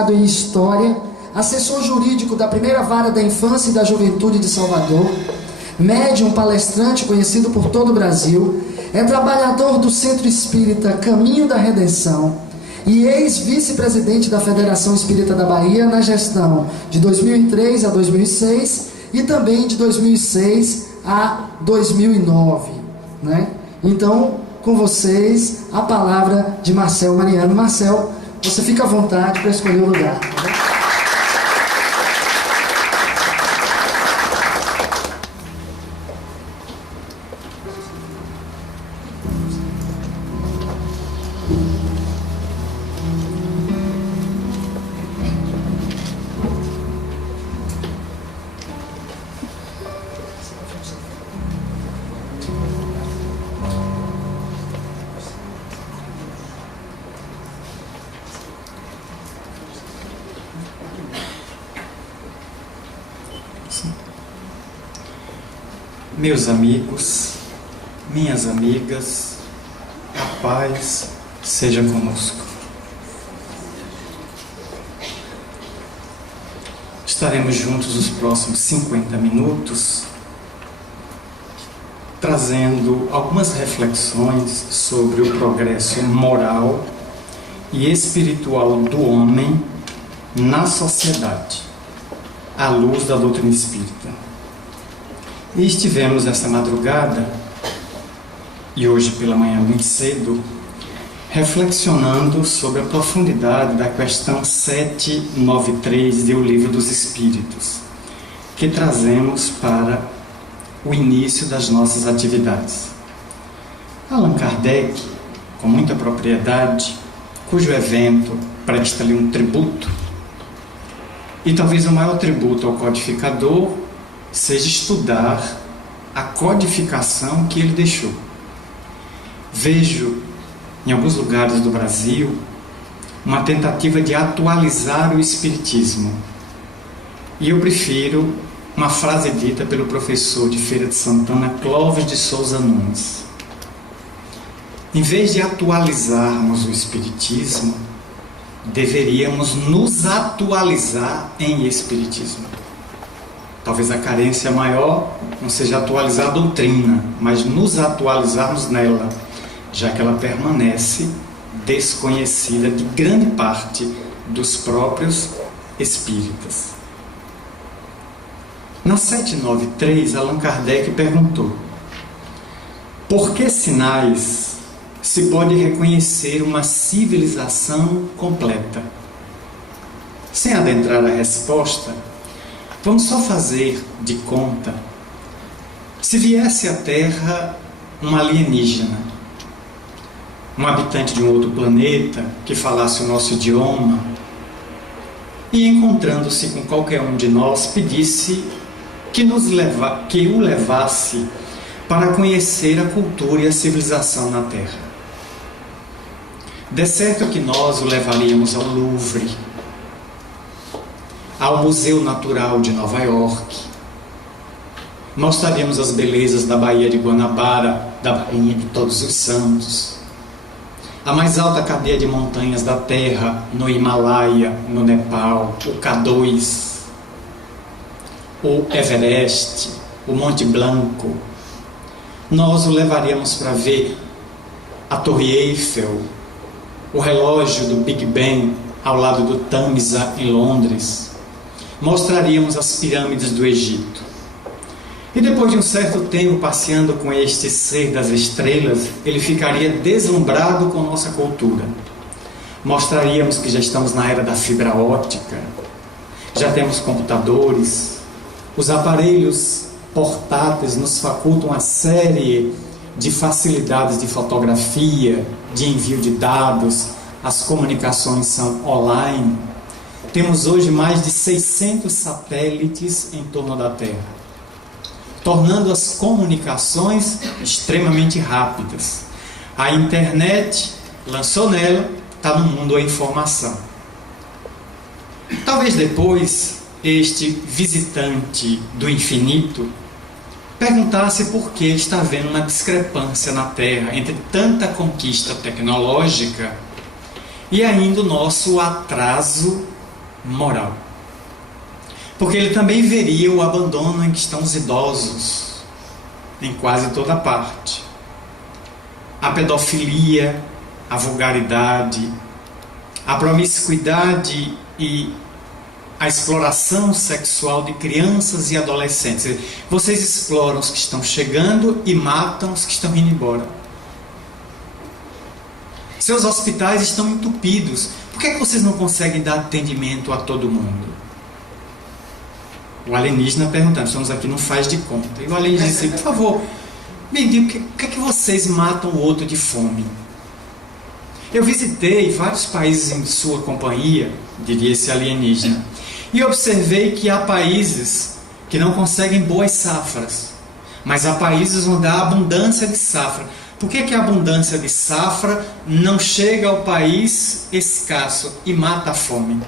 Em História, assessor jurídico da primeira vara da infância e da juventude de Salvador, médium palestrante conhecido por todo o Brasil, é trabalhador do Centro Espírita Caminho da Redenção e ex-vice-presidente da Federação Espírita da Bahia na gestão de 2003 a 2006 e também de 2006 a 2009, né? Então, com vocês, a palavra de Marcel Mariano. Marcel, você fica à vontade para escolher o lugar. Tá bom? Meus amigos, minhas amigas, a paz seja conosco. Estaremos juntos os próximos 50 minutos, trazendo algumas reflexões sobre o progresso moral e espiritual do homem na sociedade, à luz da doutrina espírita. E estivemos esta madrugada, e hoje pela manhã muito cedo, reflexionando sobre a profundidade da questão 793 do Livro dos Espíritos, que trazemos para o início das nossas atividades. Allan Kardec, com muita propriedade, cujo evento presta-lhe um tributo, e talvez o maior tributo ao codificador seja estudar a codificação que ele deixou. Vejo, em alguns lugares do Brasil, uma tentativa de atualizar o Espiritismo. E eu prefiro uma frase dita pelo professor de Feira de Santana, Clóvis de Souza Nunes. Em vez de atualizarmos o Espiritismo, deveríamos nos atualizar em Espiritismo. Talvez a carência maior não seja atualizar a doutrina, mas nos atualizarmos nela, já que ela permanece desconhecida de grande parte dos próprios espíritas. Na 793, Allan Kardec perguntou: por que sinais se pode reconhecer uma civilização completa? Sem adentrar a resposta, vamos só fazer de conta se viesse à Terra um alienígena, um habitante de um outro planeta que falasse o nosso idioma e, encontrando-se com qualquer um de nós, pedisse que o levasse para conhecer a cultura e a civilização na Terra. De certo que nós o levaríamos ao Louvre, ao Museu Natural de Nova York, mostraríamos as belezas da Baía de Guanabara, da Baía de Todos os Santos, a mais alta cadeia de montanhas da Terra, no Himalaia, no Nepal, o K2, o Everest, o Monte Blanco. Nós o levaríamos para ver a Torre Eiffel, o relógio do Big Ben ao lado do Tamisa em Londres. Mostraríamos as pirâmides do Egito. E depois de um certo tempo passeando com este ser das estrelas, ele ficaria deslumbrado com nossa cultura. Mostraríamos que já estamos na era da fibra óptica, já temos computadores, os aparelhos portáteis nos facultam uma série de facilidades de fotografia, de envio de dados, as comunicações são online. Temos hoje mais de 600 satélites em torno da Terra, tornando as comunicações extremamente rápidas. A internet lançou nela, está no mundo a informação. Talvez depois este visitante do infinito perguntasse por que está havendo uma discrepância na Terra entre tanta conquista tecnológica e ainda o nosso atraso moral. Porque ele também veria o abandono em que estão os idosos, em quase toda parte. A pedofilia, a vulgaridade, a promiscuidade e a exploração sexual de crianças e adolescentes. Vocês exploram os que estão chegando e matam os que estão indo embora. Seus hospitais estão entupidos. Por que vocês não conseguem dar atendimento a todo mundo? O alienígena perguntando, estamos aqui no faz de conta. E o alienígena disse, por favor, me diga, por que é que vocês matam o outro de fome? Eu visitei vários países em sua companhia, diria esse alienígena, e observei que há países que não conseguem boas safras, mas há países onde há abundância de safra. Por que a abundância de safra não chega ao país escasso e mata a fome?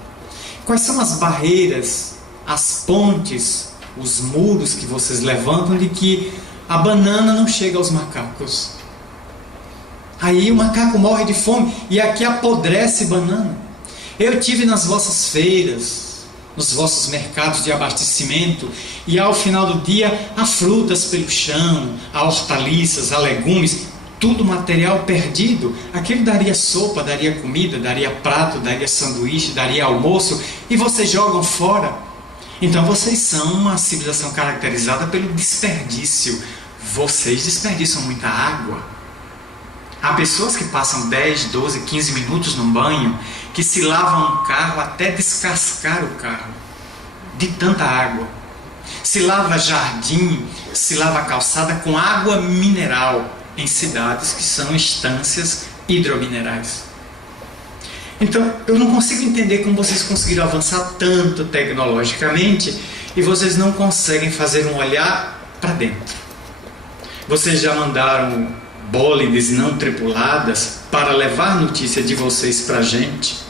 Quais são as barreiras, as pontes, os muros que vocês levantam de que a banana não chega aos macacos? Aí o macaco morre de fome e aqui apodrece banana. Eu tive nas vossas feiras, nos vossos mercados de abastecimento, e ao final do dia há frutas pelo chão, há hortaliças, há legumes, tudo material perdido. Aquilo daria sopa, daria comida, daria prato, daria sanduíche, daria almoço, e vocês jogam fora. Então vocês são uma civilização caracterizada pelo desperdício. Vocês desperdiçam muita água. Há pessoas que passam 10, 12, 15 minutos num banho, que se lavam um carro até descascar o carro, de tanta água. Se lava jardim, se lava calçada com água mineral, em cidades que são estâncias hidrominerais. Então, eu não consigo entender como vocês conseguiram avançar tanto tecnologicamente e vocês não conseguem fazer um olhar para dentro. Vocês já mandaram bólides não tripuladas para levar notícia de vocês para a gente?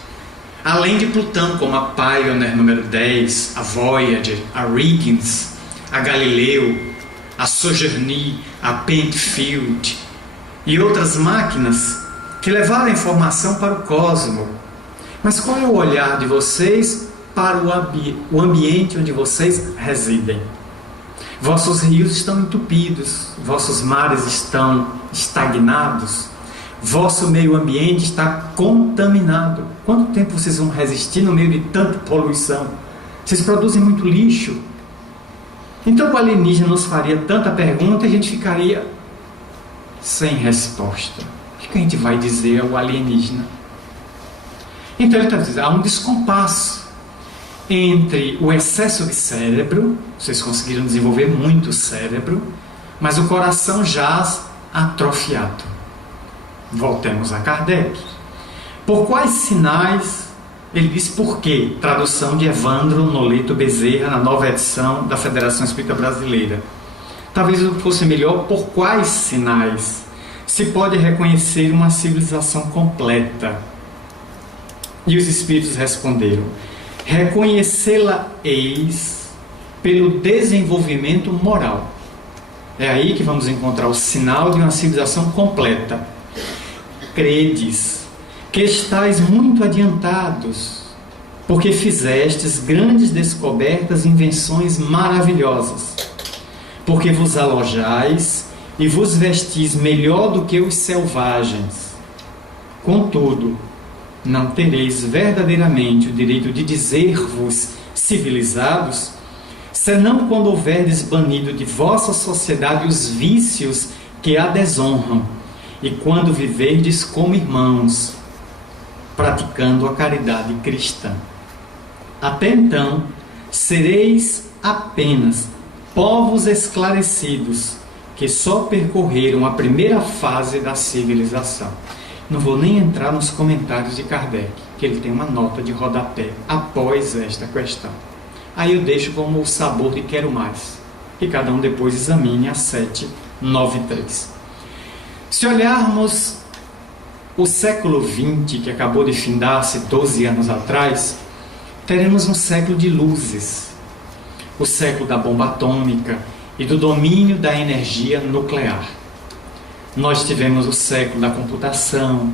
Além de Plutão, como a Pioneer número 10, a Voyager, a Huygens, a Galileu, a Sojourner, a Penfield e outras máquinas que levaram a informação para o cosmos. Mas qual é o olhar de vocês para o ambiente onde vocês residem? Vossos rios estão entupidos, vossos mares estão estagnados, vosso meio ambiente está contaminado. Quanto tempo vocês vão resistir no meio de tanta poluição? Vocês produzem muito lixo. Então o alienígena nos faria tanta pergunta e a gente ficaria sem resposta. O que a gente vai dizer ao alienígena? Então ele está dizendo, há um descompasso entre o excesso de cérebro, vocês conseguiram desenvolver muito cérebro, mas o coração jaz atrofiado. Voltemos a Kardec. Por quais sinais, ele diz por quê, tradução de Evandro Noleto Bezerra, na nova edição da Federação Espírita Brasileira. Talvez fosse melhor, por quais sinais se pode reconhecer uma civilização completa? E os espíritos responderam, reconhecê-la-eis pelo desenvolvimento moral. É aí que vamos encontrar o sinal de uma civilização completa. Credes que estáis muito adiantados, porque fizestes grandes descobertas e invenções maravilhosas, porque vos alojais e vos vestis melhor do que os selvagens. Contudo, não tereis verdadeiramente o direito de dizer-vos civilizados, senão quando houverdes banido de vossa sociedade os vícios que a desonram, e quando viverdes como irmãos, praticando a caridade cristã. Até então, sereis apenas povos esclarecidos, que só percorreram a primeira fase da civilização. Não vou nem entrar nos comentários de Kardec, que ele tem uma nota de rodapé após esta questão. Aí eu deixo como o sabor de quero mais, que cada um depois examine a 793. Se olharmos o século XX, que acabou de findar-se 12 anos atrás, teremos um século de luzes. O século da bomba atômica e do domínio da energia nuclear. Nós tivemos o século da computação,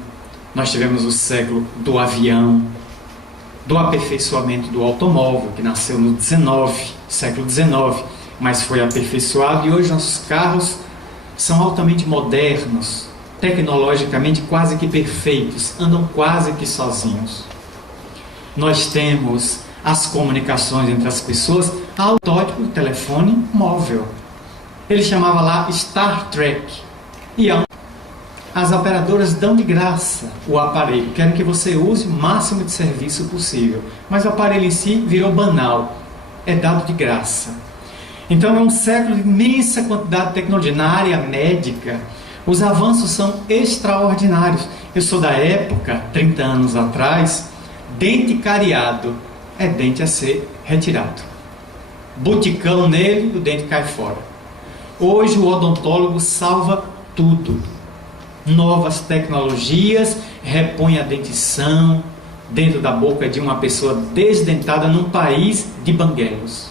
nós tivemos o século do avião, do aperfeiçoamento do automóvel, que nasceu no século XIX, mas foi aperfeiçoado, e hoje nossos carros são altamente modernos, tecnologicamente quase que perfeitos, andam quase que sozinhos. Nós temos as comunicações entre as pessoas, ao protótipo do telefone móvel. Ele chamava lá Star Trek. E as operadoras dão de graça o aparelho, querem que você use o máximo de serviço possível, mas o aparelho em si virou banal, é dado de graça. Então é um século de imensa quantidade de tecnologia. Na área médica, os avanços são extraordinários. Eu sou da época, 30 anos atrás, dente cariado é dente a ser retirado. Buticão nele, o dente cai fora. Hoje o odontólogo salva tudo. Novas tecnologias, repõe a dentição dentro da boca de uma pessoa desdentada num país de banguelos.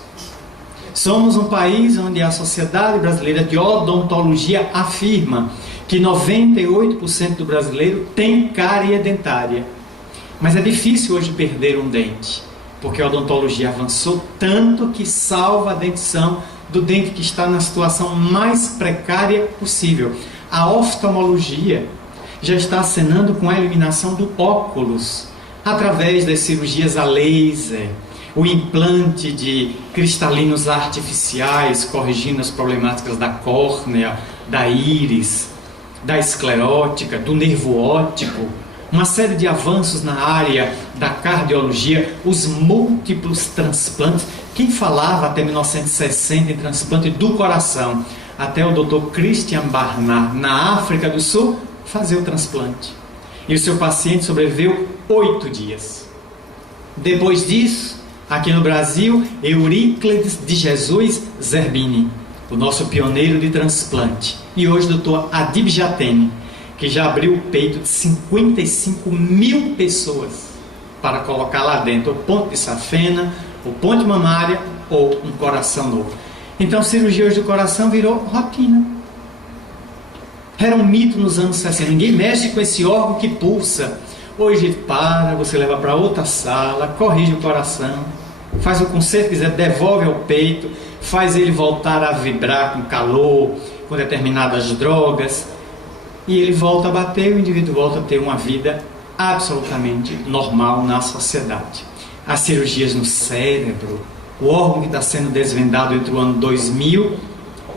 Somos um país onde a Sociedade Brasileira de Odontologia afirma que 98% do brasileiro tem cárie dentária. Mas é difícil hoje perder um dente, porque a odontologia avançou tanto que salva a dentição do dente que está na situação mais precária possível. A oftalmologia já está acenando com a eliminação do óculos através das cirurgias a laser, o implante de cristalinos artificiais corrigindo as problemáticas da córnea, da íris, da esclerótica, do nervo óptico, uma série de avanços na área da cardiologia, os múltiplos transplantes. Quem falava até 1960 em transplante do coração? Até o Dr. Christian Barnard, na África do Sul, fazer o transplante. E o seu paciente sobreviveu 8 dias. Depois disso, aqui no Brasil, Euríclides de Jesus Zerbini, o nosso pioneiro de transplante. E hoje o Dr. Adib Jatene, que já abriu o peito de 55 mil pessoas para colocar lá dentro o ponto de safena, o ponto de mamária ou um coração novo. Então, cirurgia hoje do coração virou rotina. Era um mito nos anos 60. Ninguém mexe com esse órgão que pulsa. Hoje você leva para outra sala, corrige o coração, faz o conserto, quiser, devolve ao peito, faz ele voltar a vibrar com calor, com determinadas drogas, e ele volta a bater, o indivíduo volta a ter uma vida absolutamente normal na sociedade. As cirurgias no cérebro, o órgão que está sendo desvendado entre o ano 2000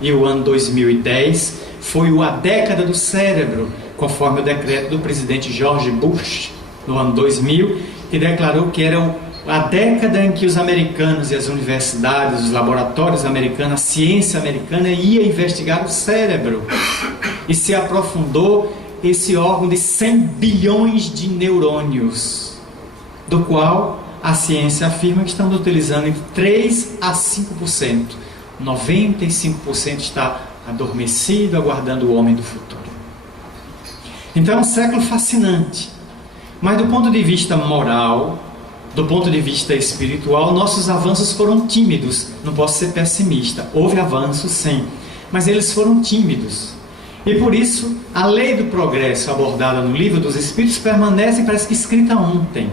e o ano 2010 foi a década do cérebro, conforme o decreto do presidente George Bush, no ano 2000, que declarou que era a década em que os americanos e as universidades, os laboratórios americanos, a ciência americana ia investigar o cérebro. E se aprofundou esse órgão de 100 bilhões de neurônios, do qual a ciência afirma que estamos utilizando entre 3 a 5%. 95% está adormecido, aguardando o homem do futuro. Então é um século fascinante. Mas do ponto de vista moral, do ponto de vista espiritual, nossos avanços foram tímidos. Não posso ser pessimista. Houve avanços, sim, mas eles foram tímidos. E por isso, a lei do progresso abordada no Livro dos Espíritos permanece, parece que escrita ontem,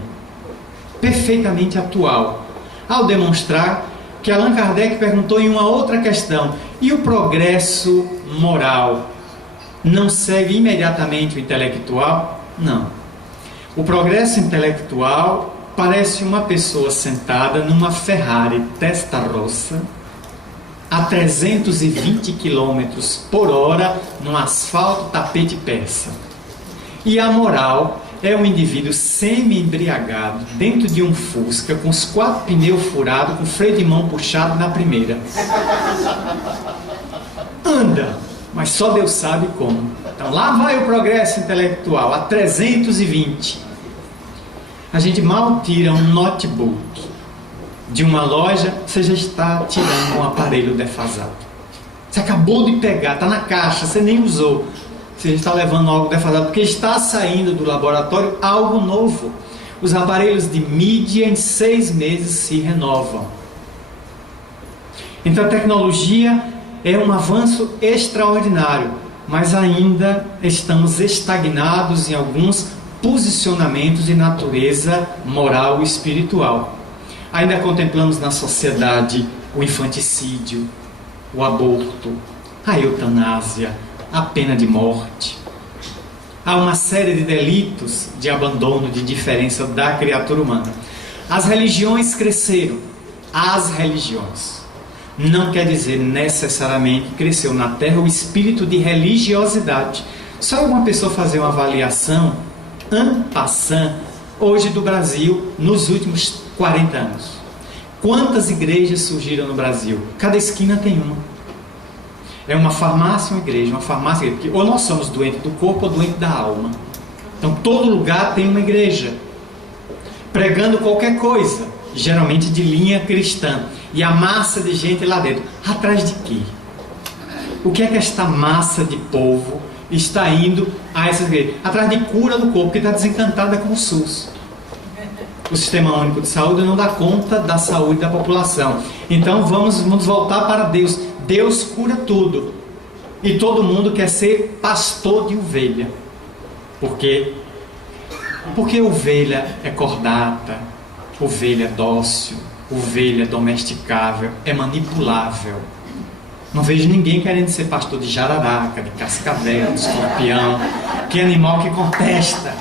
perfeitamente atual, ao demonstrar que Allan Kardec perguntou em uma outra questão: e o progresso moral não segue imediatamente o intelectual? Não. O progresso intelectual parece uma pessoa sentada numa Ferrari Testarossa a 320 km por hora no asfalto tapete persa. E a moral é um indivíduo semi-embriagado dentro de um Fusca com os 4 pneus furados, com freio de mão puxado na primeira. Anda, mas só Deus sabe como. Então lá vai o progresso intelectual, a 320. A gente mal tira um notebook de uma loja, você já está tirando um aparelho defasado. Você acabou de pegar, está na caixa, você nem usou. Você está levando algo defasado, porque está saindo do laboratório algo novo. Os aparelhos de mídia em 6 meses se renovam. Então a tecnologia é um avanço extraordinário, mas ainda estamos estagnados em alguns posicionamentos de natureza moral e espiritual. Ainda contemplamos na sociedade o infanticídio, o aborto, a eutanásia, a pena de morte. Há uma série de delitos de abandono, de indiferença da criatura humana. As religiões cresceram. As religiões. Não quer dizer necessariamente que cresceu na terra o espírito de religiosidade. Só uma pessoa fazer uma avaliação en passant hoje do Brasil nos últimos 40 anos. Quantas igrejas surgiram no Brasil? Cada esquina tem uma. É uma farmácia, uma igreja, uma farmácia, porque ou nós somos doentes do corpo ou doentes da alma. Então todo lugar tem uma igreja pregando qualquer coisa, geralmente de linha cristã, e a massa de gente lá dentro. Atrás de quê? O que é que esta massa de povo está indo a essas igrejas? Atrás de cura do corpo, porque está desencantada com o SUS. O Sistema Único de Saúde não dá conta da saúde da população. Então vamos voltar para Deus. Deus cura tudo. E todo mundo quer ser pastor de ovelha. Por quê? Porque ovelha é cordata, ovelha é dócil, ovelha é domesticável, é manipulável. Não vejo ninguém querendo ser pastor de jararaca, de cascavel, de escorpião, que animal que contesta,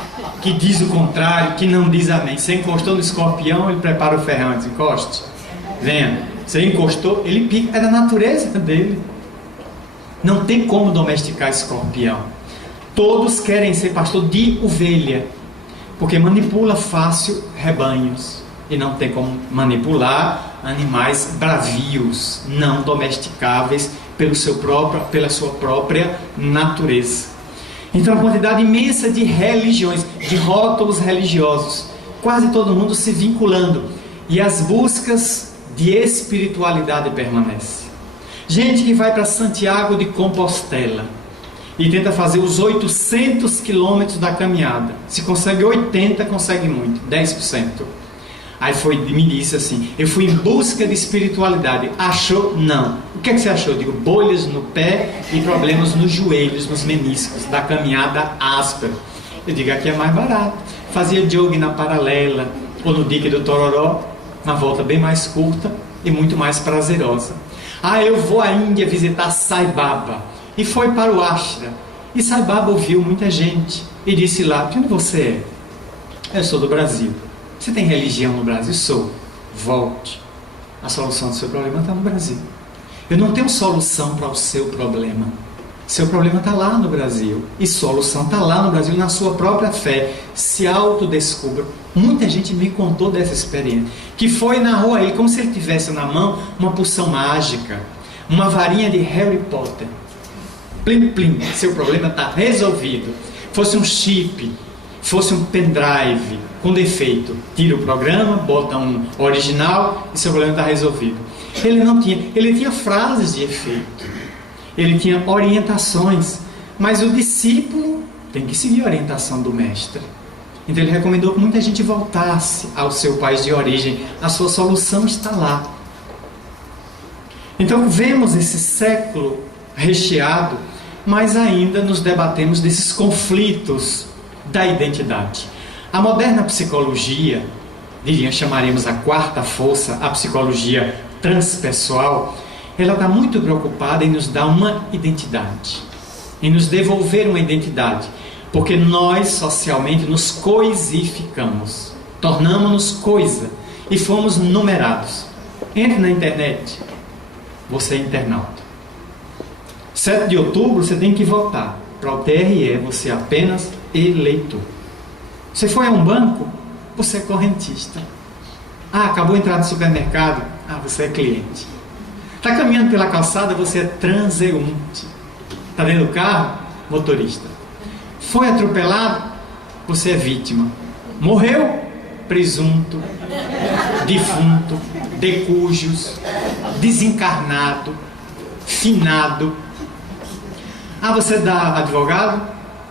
que diz o contrário, que não diz amém. Você encostou no escorpião, ele prepara o ferrão antes, encoste. Venha, você encostou, ele pica, é da natureza dele. Não tem como domesticar escorpião. Todos querem ser pastor de ovelha, porque manipula fácil rebanhos. E não tem como manipular animais bravios, não domesticáveis pela sua própria natureza. Então, a quantidade imensa de religiões, de rótulos religiosos, quase todo mundo se vinculando, e as buscas de espiritualidade permanecem. Gente que vai para Santiago de Compostela e tenta fazer os 800 quilômetros da caminhada. Se consegue 80, consegue muito, 10%. Aí me disse assim, eu fui em busca de espiritualidade. Achou? Não. O que é que você achou? Eu digo, bolhas no pé e problemas nos joelhos, nos meniscos, da caminhada áspera. Eu digo, aqui é mais barato. Fazia jogging na Paralela, ou no dique do Tororó, uma volta bem mais curta e muito mais prazerosa. Eu vou à Índia visitar Sai Baba. E foi para o Ashram. E Sai Baba ouviu muita gente. E disse lá, de onde você é? Eu sou do Brasil. Você tem religião no Brasil? Sou. Volte. A solução do seu problema está no Brasil. Eu não tenho solução para o seu problema. Seu problema está lá no Brasil. E solução está lá no Brasil, na sua própria fé. Se autodescubra. Muita gente me contou dessa experiência. Que foi na rua ele, como se ele tivesse na mão uma poção mágica. Uma varinha de Harry Potter. Plim, plim. Seu problema está resolvido. Fosse um chip, fosse um pendrive com defeito, tira o programa, bota um original e seu problema está resolvido. Ele tinha frases de efeito, ele tinha orientações, mas o discípulo tem que seguir a orientação do mestre. Então ele recomendou que muita gente voltasse ao seu país de origem, a sua solução está lá. Então vemos esse século recheado, mas ainda nos debatemos desses conflitos da identidade. A moderna psicologia, chamaremos a quarta força, a psicologia transpessoal, ela está muito preocupada em nos dar uma identidade, em nos devolver uma identidade, porque nós socialmente nos coisificamos, tornamos-nos coisa e fomos numerados. Entre na internet, você é internauta. 7 de outubro você tem que votar. Para o TRE, você é apenas eleitor. Você foi a um banco, você é correntista. Acabou de entrar no supermercado, você é cliente. Está caminhando pela calçada, você é transeunte. Está dentro do carro, motorista. Foi atropelado, você é vítima. Morreu, presunto, defunto, decujus, desencarnado, finado. Você é advogado?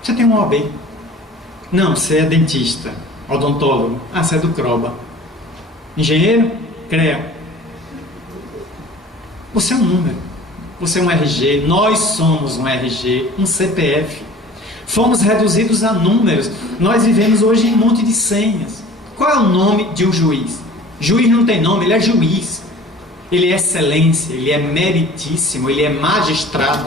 Você tem um OAB. Não, você é dentista, odontólogo. Você é do CROBA. Engenheiro? CREA. Você é um número. Você é um RG. Nós somos um RG, um CPF. Fomos reduzidos a números. Nós vivemos hoje em um monte de senhas. Qual é o nome de um juiz? Juiz não tem nome, ele é juiz. Ele é excelência, ele é meritíssimo, ele é magistrado.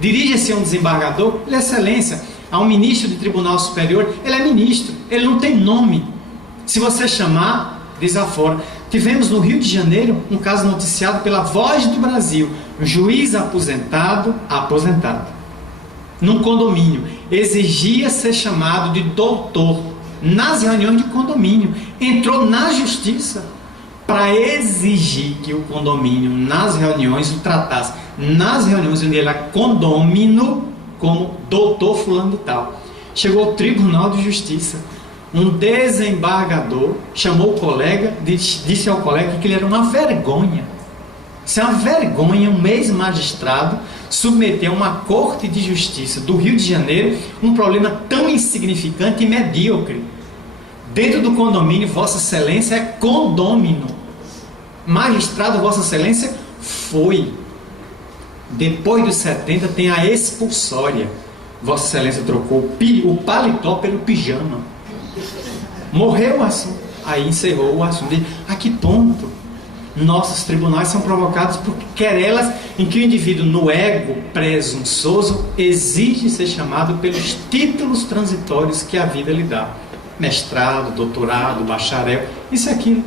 Dirige-se a um desembargador, ele é excelência. A um ministro de tribunal superior, ele é ministro, ele não tem nome. Se você chamar, desafora. Tivemos no Rio de Janeiro um caso noticiado pela Voz do Brasil. Um juiz aposentado, num condomínio, exigia ser chamado de doutor nas reuniões de condomínio. Entrou na justiça para exigir que o condomínio, nas reuniões, o tratasse, nas reuniões onde ele era condômino, como doutor fulano de tal. Chegou ao Tribunal de Justiça. Um desembargador chamou o colega, disse ao colega que ele era uma vergonha. Isso é uma vergonha, um ex-magistrado submeter a uma corte de justiça do Rio de Janeiro um problema tão insignificante e medíocre. Dentro do condomínio, Vossa Excelência é condômino. Magistrado, Vossa Excelência foi. Depois dos 70 tem a expulsória. Vossa Excelência trocou o paletó pelo pijama. Morreu o assunto. Aí encerrou o assunto. A que ponto nossos tribunais são provocados por querelas em que o indivíduo, no ego presunçoso, exige ser chamado pelos títulos transitórios que a vida lhe dá. Mestrado, doutorado, bacharel, isso e aquilo.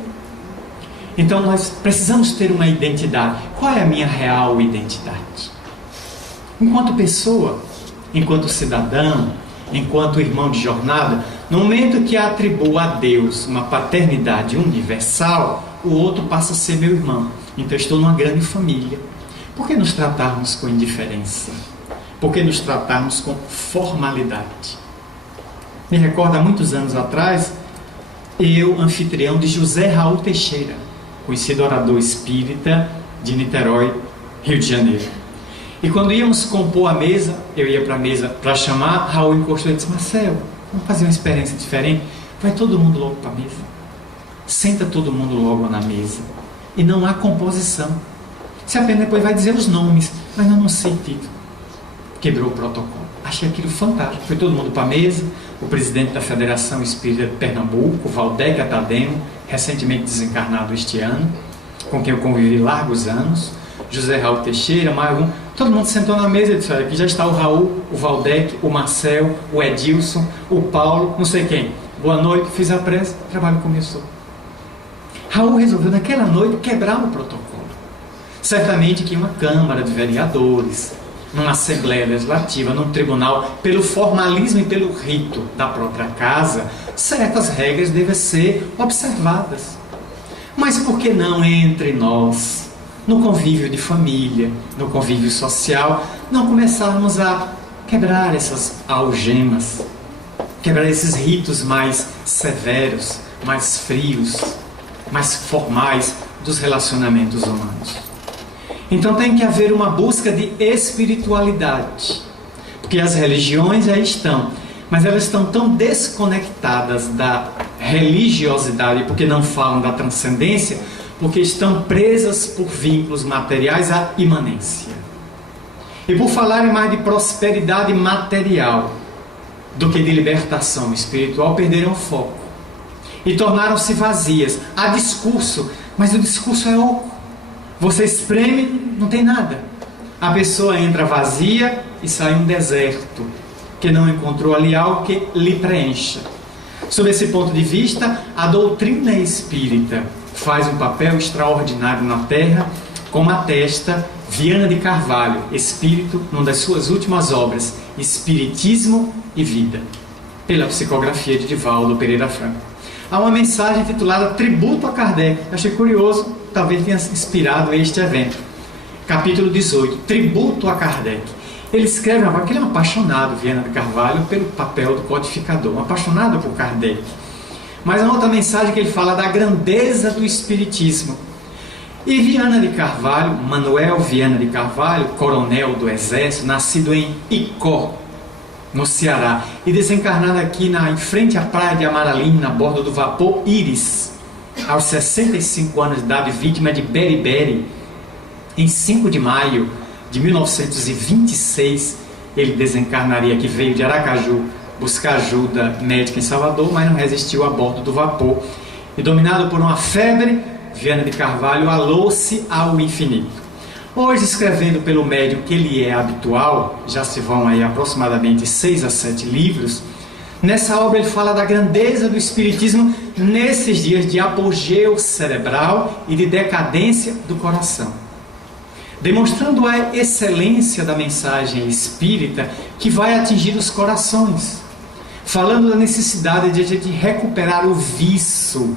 Então nós precisamos ter uma identidade. Qual é a minha real identidade? Enquanto pessoa, enquanto cidadão, enquanto irmão de jornada, no momento que atribuo a Deus uma paternidade universal, o outro passa a ser meu irmão. Então estou numa grande família. Por que nos tratarmos com indiferença? Por que nos tratarmos com formalidade? Me recordo, há muitos anos atrás, eu, anfitrião de José Raul Teixeira, conhecido orador espírita de Niterói, Rio de Janeiro. E quando íamos compor a mesa, eu ia para a mesa para chamar, Raul encostou e disse: Marcelo, vamos fazer uma experiência diferente? Vai todo mundo logo para a mesa. Senta todo mundo logo na mesa. E não há composição. Se apenas depois vai dizer os nomes, mas eu não sei título. Quebrou o protocolo. Achei aquilo fantástico. Foi todo mundo para a mesa. O presidente da Federação Espírita de Pernambuco, Valdec Atademo, recentemente desencarnado este ano, com quem eu convivi largos anos, José Raul Teixeira, mais um. Todo mundo sentou na mesa e disse: olha, aqui já está o Raul, o Valdec, o Marcel, o Edilson, o Paulo, não sei quem. Boa noite, fiz a prece, o trabalho começou. Raul resolveu naquela noite quebrar o protocolo. Certamente que em uma Câmara de Vereadores, numa Assembleia Legislativa, num tribunal, pelo formalismo e pelo rito da própria casa, certas regras devem ser observadas. Mas por que não entre nós, no convívio de família, no convívio social, não começarmos a quebrar essas algemas, quebrar esses ritos mais severos, mais frios, mais formais dos relacionamentos humanos? Então tem que haver uma busca de espiritualidade, porque as religiões aí estão, mas elas estão tão desconectadas da religiosidade, porque não falam da transcendência, porque estão presas por vínculos materiais à imanência. E por falarem mais de prosperidade material do que de libertação espiritual, perderam o foco e tornaram-se vazias. Há discurso, mas o discurso é oco. Você espreme, não tem nada. A pessoa entra vazia e sai um deserto, que não encontrou ali algo que lhe preencha. Sob esse ponto de vista, a doutrina espírita faz um papel extraordinário na Terra, como atesta Viana de Carvalho, espírito, numa das suas últimas obras, Espiritismo e Vida, pela psicografia de Divaldo Pereira Franco. Há uma mensagem titulada Tributo a Kardec. Achei curioso, talvez tenha inspirado este evento. Capítulo 18, Tributo a Kardec. Ele escreve, porque ele é um apaixonado, Viana de Carvalho, pelo papel do codificador, um apaixonado por Kardec. Mas há outra mensagem que ele fala da grandeza do Espiritismo. E Viana de Carvalho, Manuel Viana de Carvalho, coronel do Exército, nascido em Icó, no Ceará, e desencarnado aqui em frente à praia de Amaralina, a bordo do vapor Íris, aos 65 anos de idade, vítima de beriberi, em 5 de maio de 1926, ele desencarnaria, que veio de Aracaju buscar ajuda médica em Salvador, mas não resistiu a bordo do vapor. E dominado por uma febre, Viana de Carvalho alou-se ao infinito. Hoje, escrevendo pelo médium que ele é habitual, já se vão aí aproximadamente 6 a 7 livros, nessa obra ele fala da grandeza do Espiritismo nesses dias de apogeu cerebral e de decadência do coração, demonstrando a excelência da mensagem espírita que vai atingir os corações, falando da necessidade de a gente recuperar o viço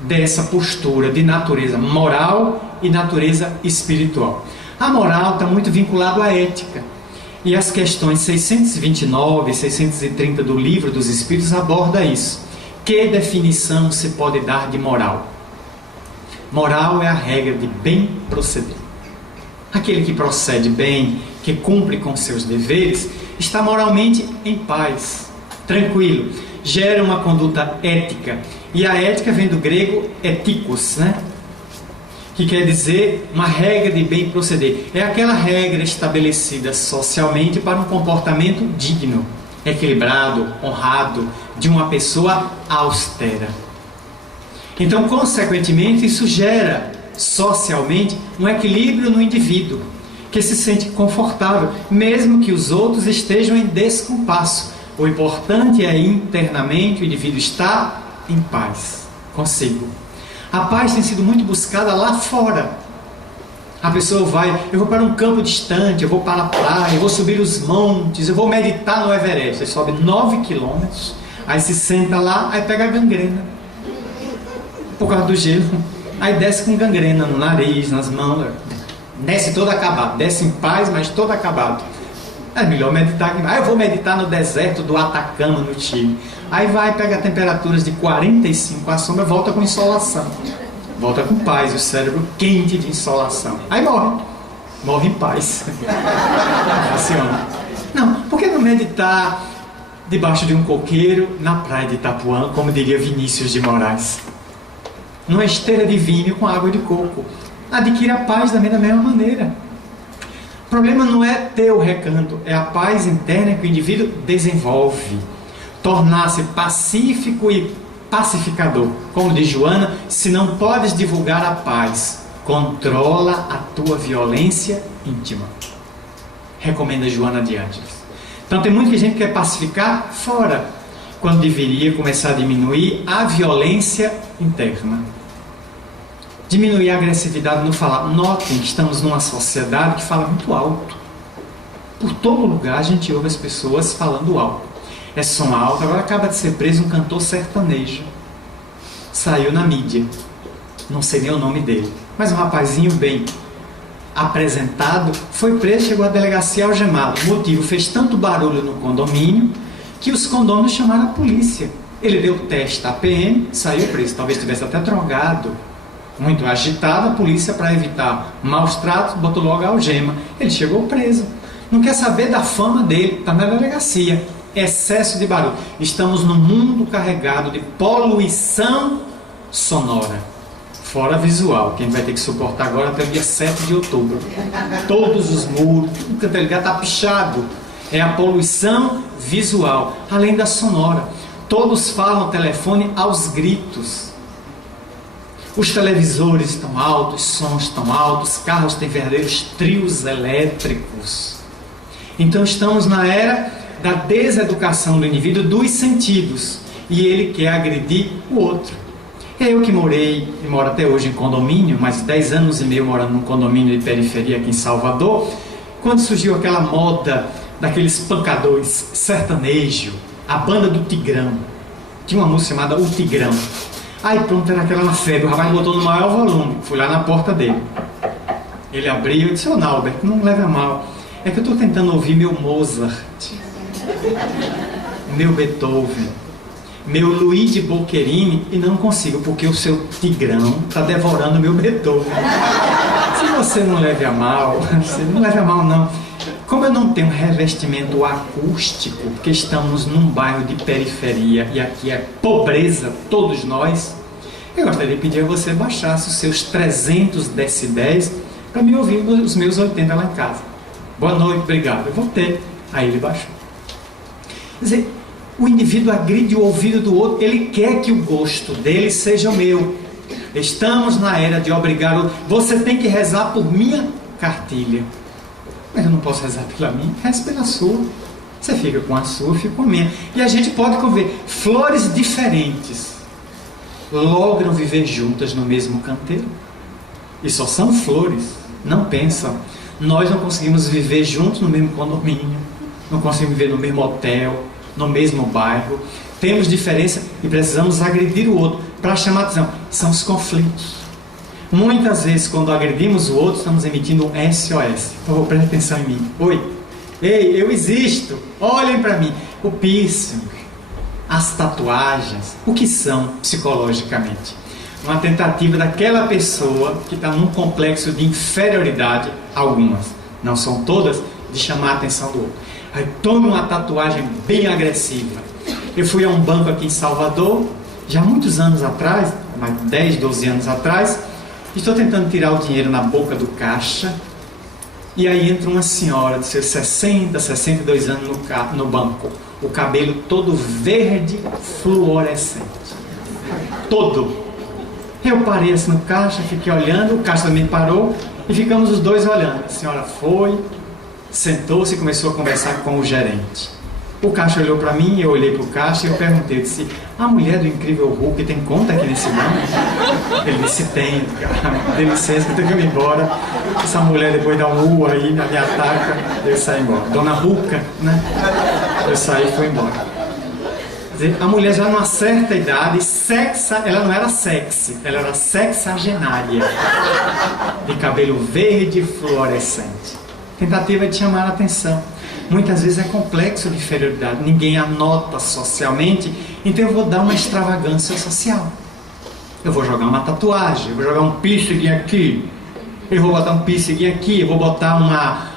dessa postura de natureza moral e natureza espiritual. A moral está muito vinculada à ética, e as questões 629 e 630 do Livro dos Espíritos aborda isso. Que definição se pode dar de moral? Moral é a regra de bem proceder. Aquele que procede bem, que cumpre com seus deveres, está moralmente em paz, tranquilo, gera uma conduta ética. E a ética vem do grego etikos, né? Que quer dizer uma regra de bem proceder. É aquela regra estabelecida socialmente para um comportamento digno, equilibrado, honrado, de uma pessoa austera. Então, consequentemente, isso gera socialmente um equilíbrio no indivíduo, que se sente confortável, mesmo que os outros estejam em descompasso. O importante é internamente o indivíduo estar em paz consigo. A paz tem sido muito buscada lá fora. A pessoa vai, eu vou para um campo distante, eu vou para a praia, eu vou subir os montes, eu vou meditar no Everest. Aí sobe 9 quilômetros, aí se senta lá, aí pega a gangrena por causa do gelo. Aí desce com gangrena no nariz, nas mãos, desce todo acabado, desce em paz, mas todo acabado. É melhor meditar. Eu vou meditar no deserto do Atacama, no Chile. Aí vai, pega temperaturas de 45 à sombra, volta com insolação. Volta com paz, o cérebro quente de insolação. Aí morre. Morre em paz. Funciona. Não, por que não meditar debaixo de um coqueiro na praia de Itapuã, como diria Vinícius de Moraes? Numa esteira de vinho com água de coco. Adquire a paz da mesma maneira. O problema não é ter o recanto, é a paz interna que o indivíduo desenvolve. Tornar-se pacífico e pacificador. Como diz Joana, se não podes divulgar a paz, controla a tua violência íntima. Recomenda Joana de Ângeles. Então tem muita gente que quer pacificar fora, quando deveria começar a diminuir a violência interna. Diminuir a agressividade no falar. Notem que estamos numa sociedade que fala muito alto. Por todo lugar a gente ouve as pessoas falando alto. É som alto. Agora acaba de ser preso um cantor sertanejo. Saiu na mídia. Não sei nem o nome dele. Mas um rapazinho bem apresentado foi preso, chegou à delegacia algemado. O motivo, fez tanto barulho no condomínio que os condôminos chamaram a polícia. Ele deu teste à PM, saiu preso. Talvez estivesse até drogado. Muito agitado, a polícia, para evitar maus tratos, botou logo a algema. Ele chegou preso. Não quer saber da fama dele, está na delegacia. Excesso de barulho. Estamos num mundo carregado de poluição sonora. Fora visual, que a gente vai ter que suportar agora até o dia 7 de outubro. Todos os muros, tudo que está pichado. É a poluição visual, além da sonora. Todos falam telefone aos gritos. Os televisores estão altos, os sons estão altos, os carros têm verdadeiros trios elétricos. Então estamos na era da deseducação do indivíduo dos sentidos. E ele quer agredir o outro. Eu que morei, e moro até hoje em condomínio, mais 10 anos e meio morando num condomínio de periferia aqui em Salvador, quando surgiu aquela moda daqueles pancadores sertanejo, a banda do Tigrão. Tinha uma música chamada O Tigrão. Aí pronto, era aquela febre, o rapaz botou no maior volume. Fui lá na porta dele. Ele abriu e disse: ô Nalbert, não leve a mal. É que eu estou tentando ouvir meu Mozart, meu Beethoven, meu Luigi Boccherini e não consigo, porque o seu Tigrão está devorando meu Beethoven. Se você não leve a mal, você não leve a mal não. Como eu não tenho revestimento acústico, porque estamos num bairro de periferia e aqui é pobreza, todos nós, eu gostaria de pedir a você baixasse os seus 300 decibéis para me ouvir os meus 80 lá em casa. Boa noite, obrigado. Eu voltei. Aí ele baixou. Quer dizer, o indivíduo agride o ouvido do outro, ele quer que o gosto dele seja o meu. Estamos na era de obrigar o outro. Você tem que rezar por minha cartilha. Mas eu não posso rezar pela minha, reze pela sua. Você fica com a sua, eu fico com a minha. E a gente pode conviver. Flores diferentes logram viver juntas no mesmo canteiro. E só são flores. Não pensam. Nós não conseguimos viver juntos no mesmo condomínio. Não conseguimos viver no mesmo hotel, no mesmo bairro. Temos diferença e precisamos agredir o outro. Para chamar a atenção, são os conflitos. Muitas vezes, quando agredimos o outro, estamos emitindo um SOS. Por favor, preste atenção em mim. Oi, ei, eu existo. Olhem para mim. O piercing, as tatuagens, o que são psicologicamente? Uma tentativa daquela pessoa que está num complexo de inferioridade, algumas, não são todas, de chamar a atenção do outro. Aí tome uma tatuagem bem agressiva. Eu fui a um banco aqui em Salvador, já há muitos anos atrás, mais 10, 12 anos atrás, estou tentando tirar o dinheiro na boca do caixa, e aí entra uma senhora de seus 60, 62 anos no banco, o cabelo todo verde fluorescente. Todo. Eu parei assim no caixa, fiquei olhando, o caixa também parou, e ficamos os dois olhando. A senhora foi, sentou-se e começou a conversar com o gerente. O caixa olhou para mim, eu olhei para o caixa e eu perguntei, eu disse, a mulher do Incrível Hulk tem conta aqui nesse banco? Ele disse, tem, cara, dê licença que eu tenho que ir embora. Essa mulher depois dá um aí, me ataca, eu saí embora. Dona Hulka, né? Eu saí e fui embora. Quer dizer, a mulher já numa certa idade, ela não era sexy, ela era sexagenária, de cabelo verde fluorescente. Tentativa de chamar a atenção. Muitas vezes é complexo de inferioridade, ninguém anota socialmente, então eu vou dar uma extravagância social. Eu vou jogar uma tatuagem, eu vou jogar um piercing aqui, eu vou botar um piercing aqui, eu vou botar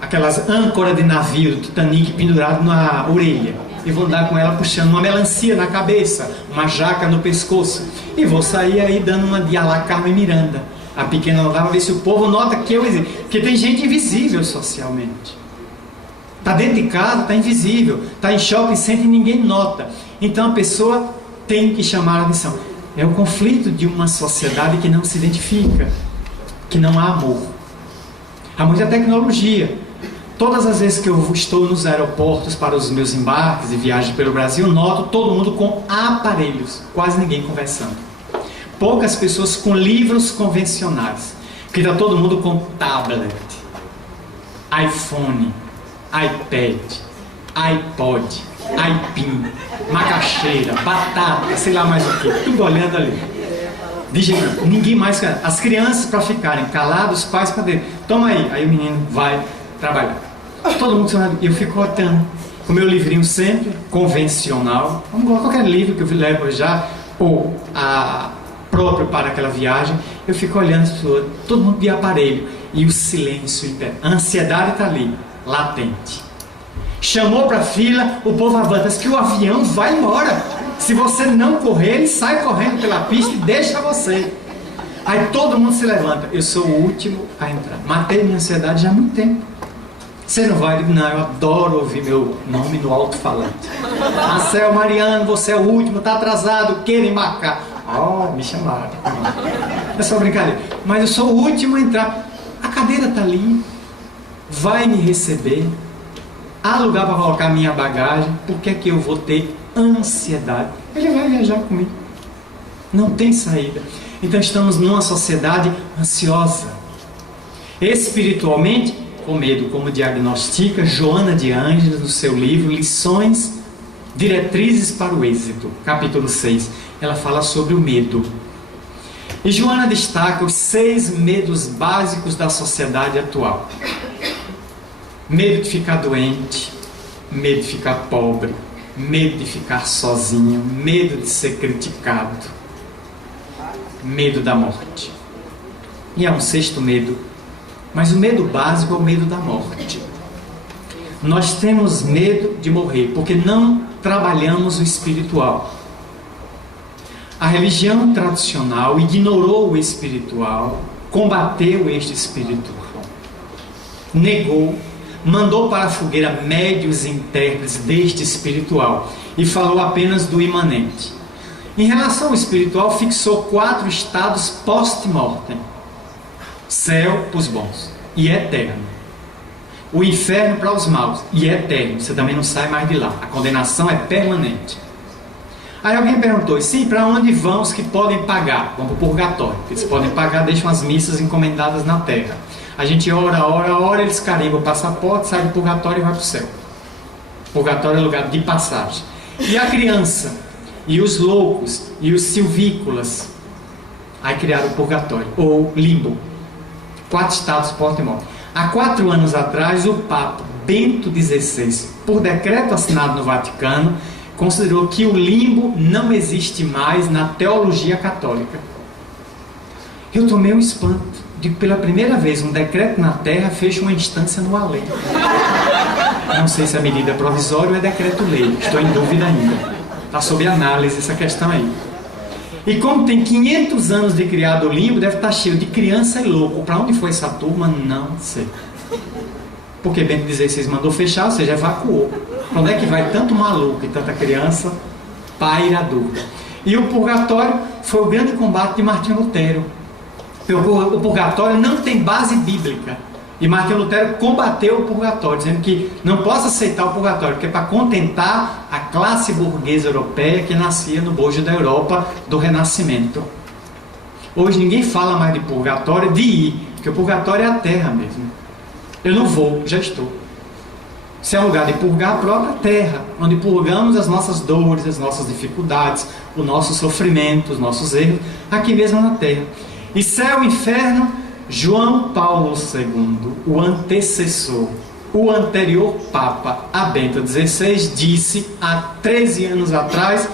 aquelas âncoras de navio do Titanic pendurado na orelha, e vou andar com ela puxando uma melancia na cabeça, uma jaca no pescoço, e vou sair aí dando uma de Alá Carmen Miranda. A pequena notava, para ver se o povo nota que eu existo, porque tem gente invisível socialmente. Está dentro de casa, está invisível. Está em shopping center e ninguém nota. Então a pessoa tem que chamar a atenção. É o conflito de uma sociedade que não se identifica, que não há amor. Há muita tecnologia. Todas as vezes que eu estou nos aeroportos para os meus embarques e viagens pelo Brasil, noto todo mundo com aparelhos, quase ninguém conversando. Poucas pessoas com livros convencionais, porque está todo mundo com tablet, iPhone, iPad, iPod, iPin, macaxeira, batata, sei lá mais o que, tudo olhando ali. Ninguém mais quer. As crianças, para ficarem calados, os pais para dentro. Toma aí o menino vai trabalhar. Todo mundo, eu fico olhando com o meu livrinho sempre convencional, qualquer livro que eu levo já, ou próprio para aquela viagem, eu fico olhando todo mundo de aparelho, e o silêncio, a ansiedade está ali, latente. Chamou para a fila, o povo avança, que o avião vai embora. Se você não correr, ele sai correndo pela pista e deixa você. Aí todo mundo se levanta. Eu sou o último a entrar. Matei minha ansiedade já há muito tempo. Você não vai? Não, eu adoro ouvir meu nome no alto-falante. Marcel Mariano, você é o último, está atrasado, queira embarcar. Me chamaram. É só brincadeira. Mas eu sou o último a entrar. A cadeira está ali. Vai me receber. Há lugar para colocar minha bagagem. Por que é que eu vou ter ansiedade? Ele vai viajar comigo. Não tem saída. Então estamos numa sociedade ansiosa. Espiritualmente, com medo, como diagnostica Joana de Ângeles no seu livro Lições, Diretrizes para o Êxito, capítulo 6. Ela fala sobre o medo. E Joana destaca os 6 medos básicos da sociedade atual. Medo de ficar doente, medo de ficar pobre, medo de ficar sozinho, medo de ser criticado, medo da morte. E há um 6º medo, mas o medo básico é o medo da morte. Nós temos medo de morrer, porque não trabalhamos o espiritual. A religião tradicional ignorou o espiritual, combateu este espiritual, negou mandou para a fogueira médios e intérpretes deste espiritual e falou apenas do imanente. Em relação ao espiritual, fixou 4 estados post-mortem: céu para os bons e eterno, o inferno para os maus e eterno, você também não sai mais de lá, a condenação é permanente. Aí alguém perguntou: sim, para onde vão os que podem pagar? Vão para o purgatório, porque eles podem pagar, deixam as missas encomendadas na terra. A gente ora, eles carimbam o passaporte, sai do purgatório e vai para o céu. Purgatório é lugar de passagem. E a criança, e os loucos, e os silvícolas, aí criaram o purgatório, ou limbo. 4 estados pós-morte. Há 4 anos atrás, o Papa Bento XVI, por decreto assinado no Vaticano, considerou que o limbo não existe mais na teologia católica. Eu tomei um espanto de que pela primeira vez um decreto na terra fecha uma instância no além. Não sei se é medida provisória ou é decreto-lei, estou em dúvida ainda. Está sob análise essa questão aí. E como tem 500 anos de criado o limbo, deve estar cheio de criança e louco. Para onde foi essa turma? Não sei. Porque Bento XVI mandou fechar, ou seja, evacuou. Para onde é que vai tanto maluco e tanta criança? Paira a dúvida. E o purgatório foi o grande combate de Martinho Lutero. O purgatório não tem base bíblica. E Martinho Lutero combateu o purgatório, dizendo que não possa aceitar o purgatório, porque é para contentar a classe burguesa europeia que nascia no bojo da Europa do Renascimento. Hoje ninguém fala mais de purgatório, de ir, porque o purgatório é a terra mesmo. Eu não vou, já estou. Se é um lugar de purgar, a própria terra, onde purgamos as nossas dores, as nossas dificuldades, o nosso sofrimento, os nossos erros, aqui mesmo na terra. E céu e inferno, João Paulo II, o antecessor, o anterior Papa, a Bento XVI, disse há 13 anos atrás,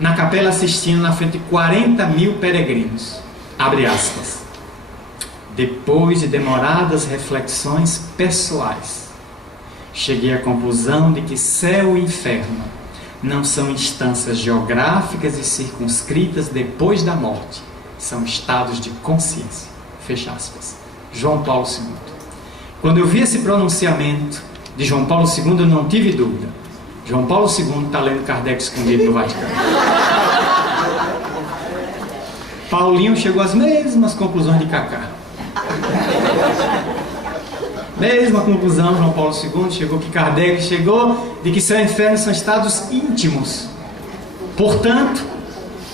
na Capela Sistina, na frente de 40 mil peregrinos. Abre aspas. Depois de demoradas reflexões pessoais, cheguei à conclusão de que céu e inferno não são instâncias geográficas e circunscritas depois da morte, são estados de consciência. Fecha aspas. João Paulo II. Quando eu vi esse pronunciamento de João Paulo II, eu não tive dúvida. João Paulo II está lendo Kardec escondido no Vaticano. Paulinho chegou às mesmas conclusões de Cacá. Mesma conclusão, João Paulo II chegou que Kardec chegou, de que céu e inferno são estados íntimos. Portanto,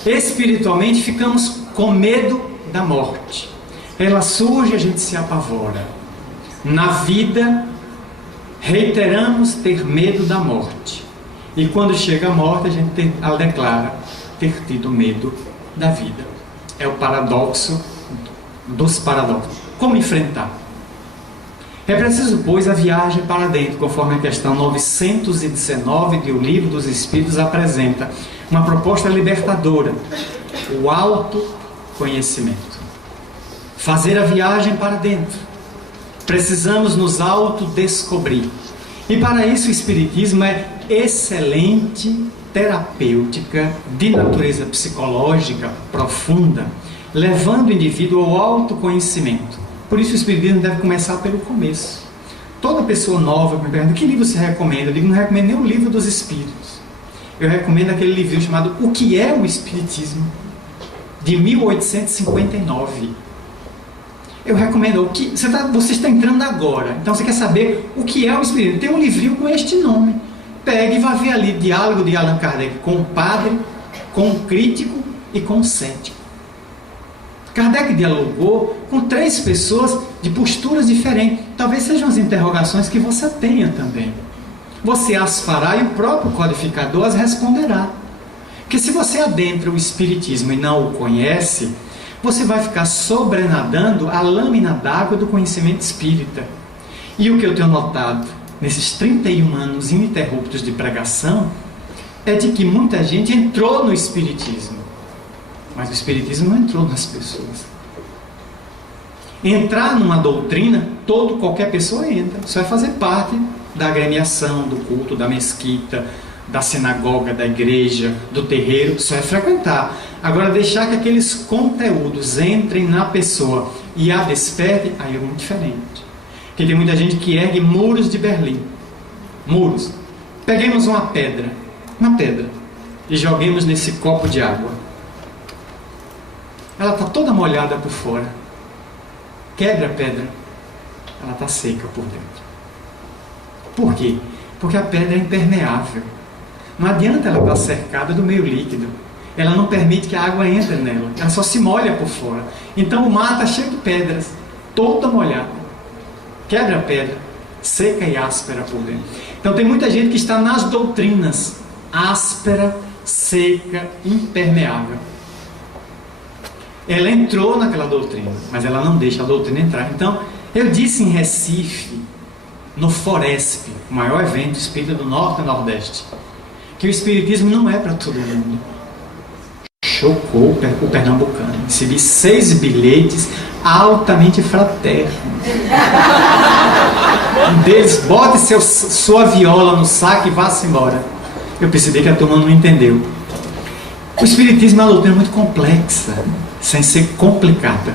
espiritualmente ficamos com medo da morte. Ela surge, a gente se apavora. Na vida, reiteramos ter medo da morte. E quando chega a morte, ela declara ter tido medo da vida. É o paradoxo dos paradoxos. Como enfrentar? É preciso, pois, a viagem para dentro, conforme a questão 919 de O Livro dos Espíritos apresenta. Uma proposta libertadora. O autoconhecimento. Fazer a viagem para dentro. Precisamos nos autodescobrir. E para isso o Espiritismo é excelente terapêutica de natureza psicológica profunda, levando o indivíduo ao autoconhecimento. Por isso o Espiritismo deve começar pelo começo. Toda pessoa nova me pergunta: que livro você recomenda? Eu digo: não recomendo nem o Livro dos Espíritos. Eu recomendo aquele livro chamado O que é o Espiritismo, de 1859. Eu recomendo o que você está entrando agora, então você quer saber o que é o Espiritismo. Tem um livrinho com este nome. Pegue e vá ver ali Diálogo de Allan Kardec com o padre, com o crítico e com o cético. Kardec dialogou com 3 pessoas de posturas diferentes. Talvez sejam as interrogações que você tenha também. Você as fará e o próprio codificador as responderá. Porque se você adentra o Espiritismo e não o conhece, você vai ficar sobrenadando a lâmina d'água do conhecimento espírita. E o que eu tenho notado nesses 31 anos ininterruptos de pregação é de que muita gente entrou no Espiritismo, mas o Espiritismo não entrou nas pessoas. Entrar numa doutrina, qualquer pessoa entra. Isso vai fazer parte da agremiação, do culto, da mesquita, da sinagoga, da igreja, do terreiro. Isso é frequentar. Agora, deixar que aqueles conteúdos entrem na pessoa e a despertem, aí é muito diferente. Porque tem muita gente que ergue muros de Berlim. Muros. Peguemos uma pedra, e joguemos nesse copo de água. Ela está toda molhada por fora. Quebra a pedra, ela está seca por dentro. Por quê? Porque a pedra é impermeável. Não adianta ela estar cercada do meio líquido. Ela não permite que a água entre nela. Ela só se molha por fora. Então o mar está cheio de pedras, toda molhada. Quebra a pedra, seca e áspera por dentro. Então tem muita gente que está nas doutrinas, áspera, seca, impermeável. Ela entrou naquela doutrina, mas ela não deixa a doutrina entrar. Então, eu disse em Recife, no Foresp, o maior evento espírita do Norte e Nordeste, que o espiritismo não é para todo mundo. Chocou o pernambucano. Recebi 6 bilhetes altamente fraternos. Um deles, bote sua viola no saco e vá-se embora. Eu percebi que a turma não entendeu. O espiritismo é uma doutrina muito complexa, sem ser complicada.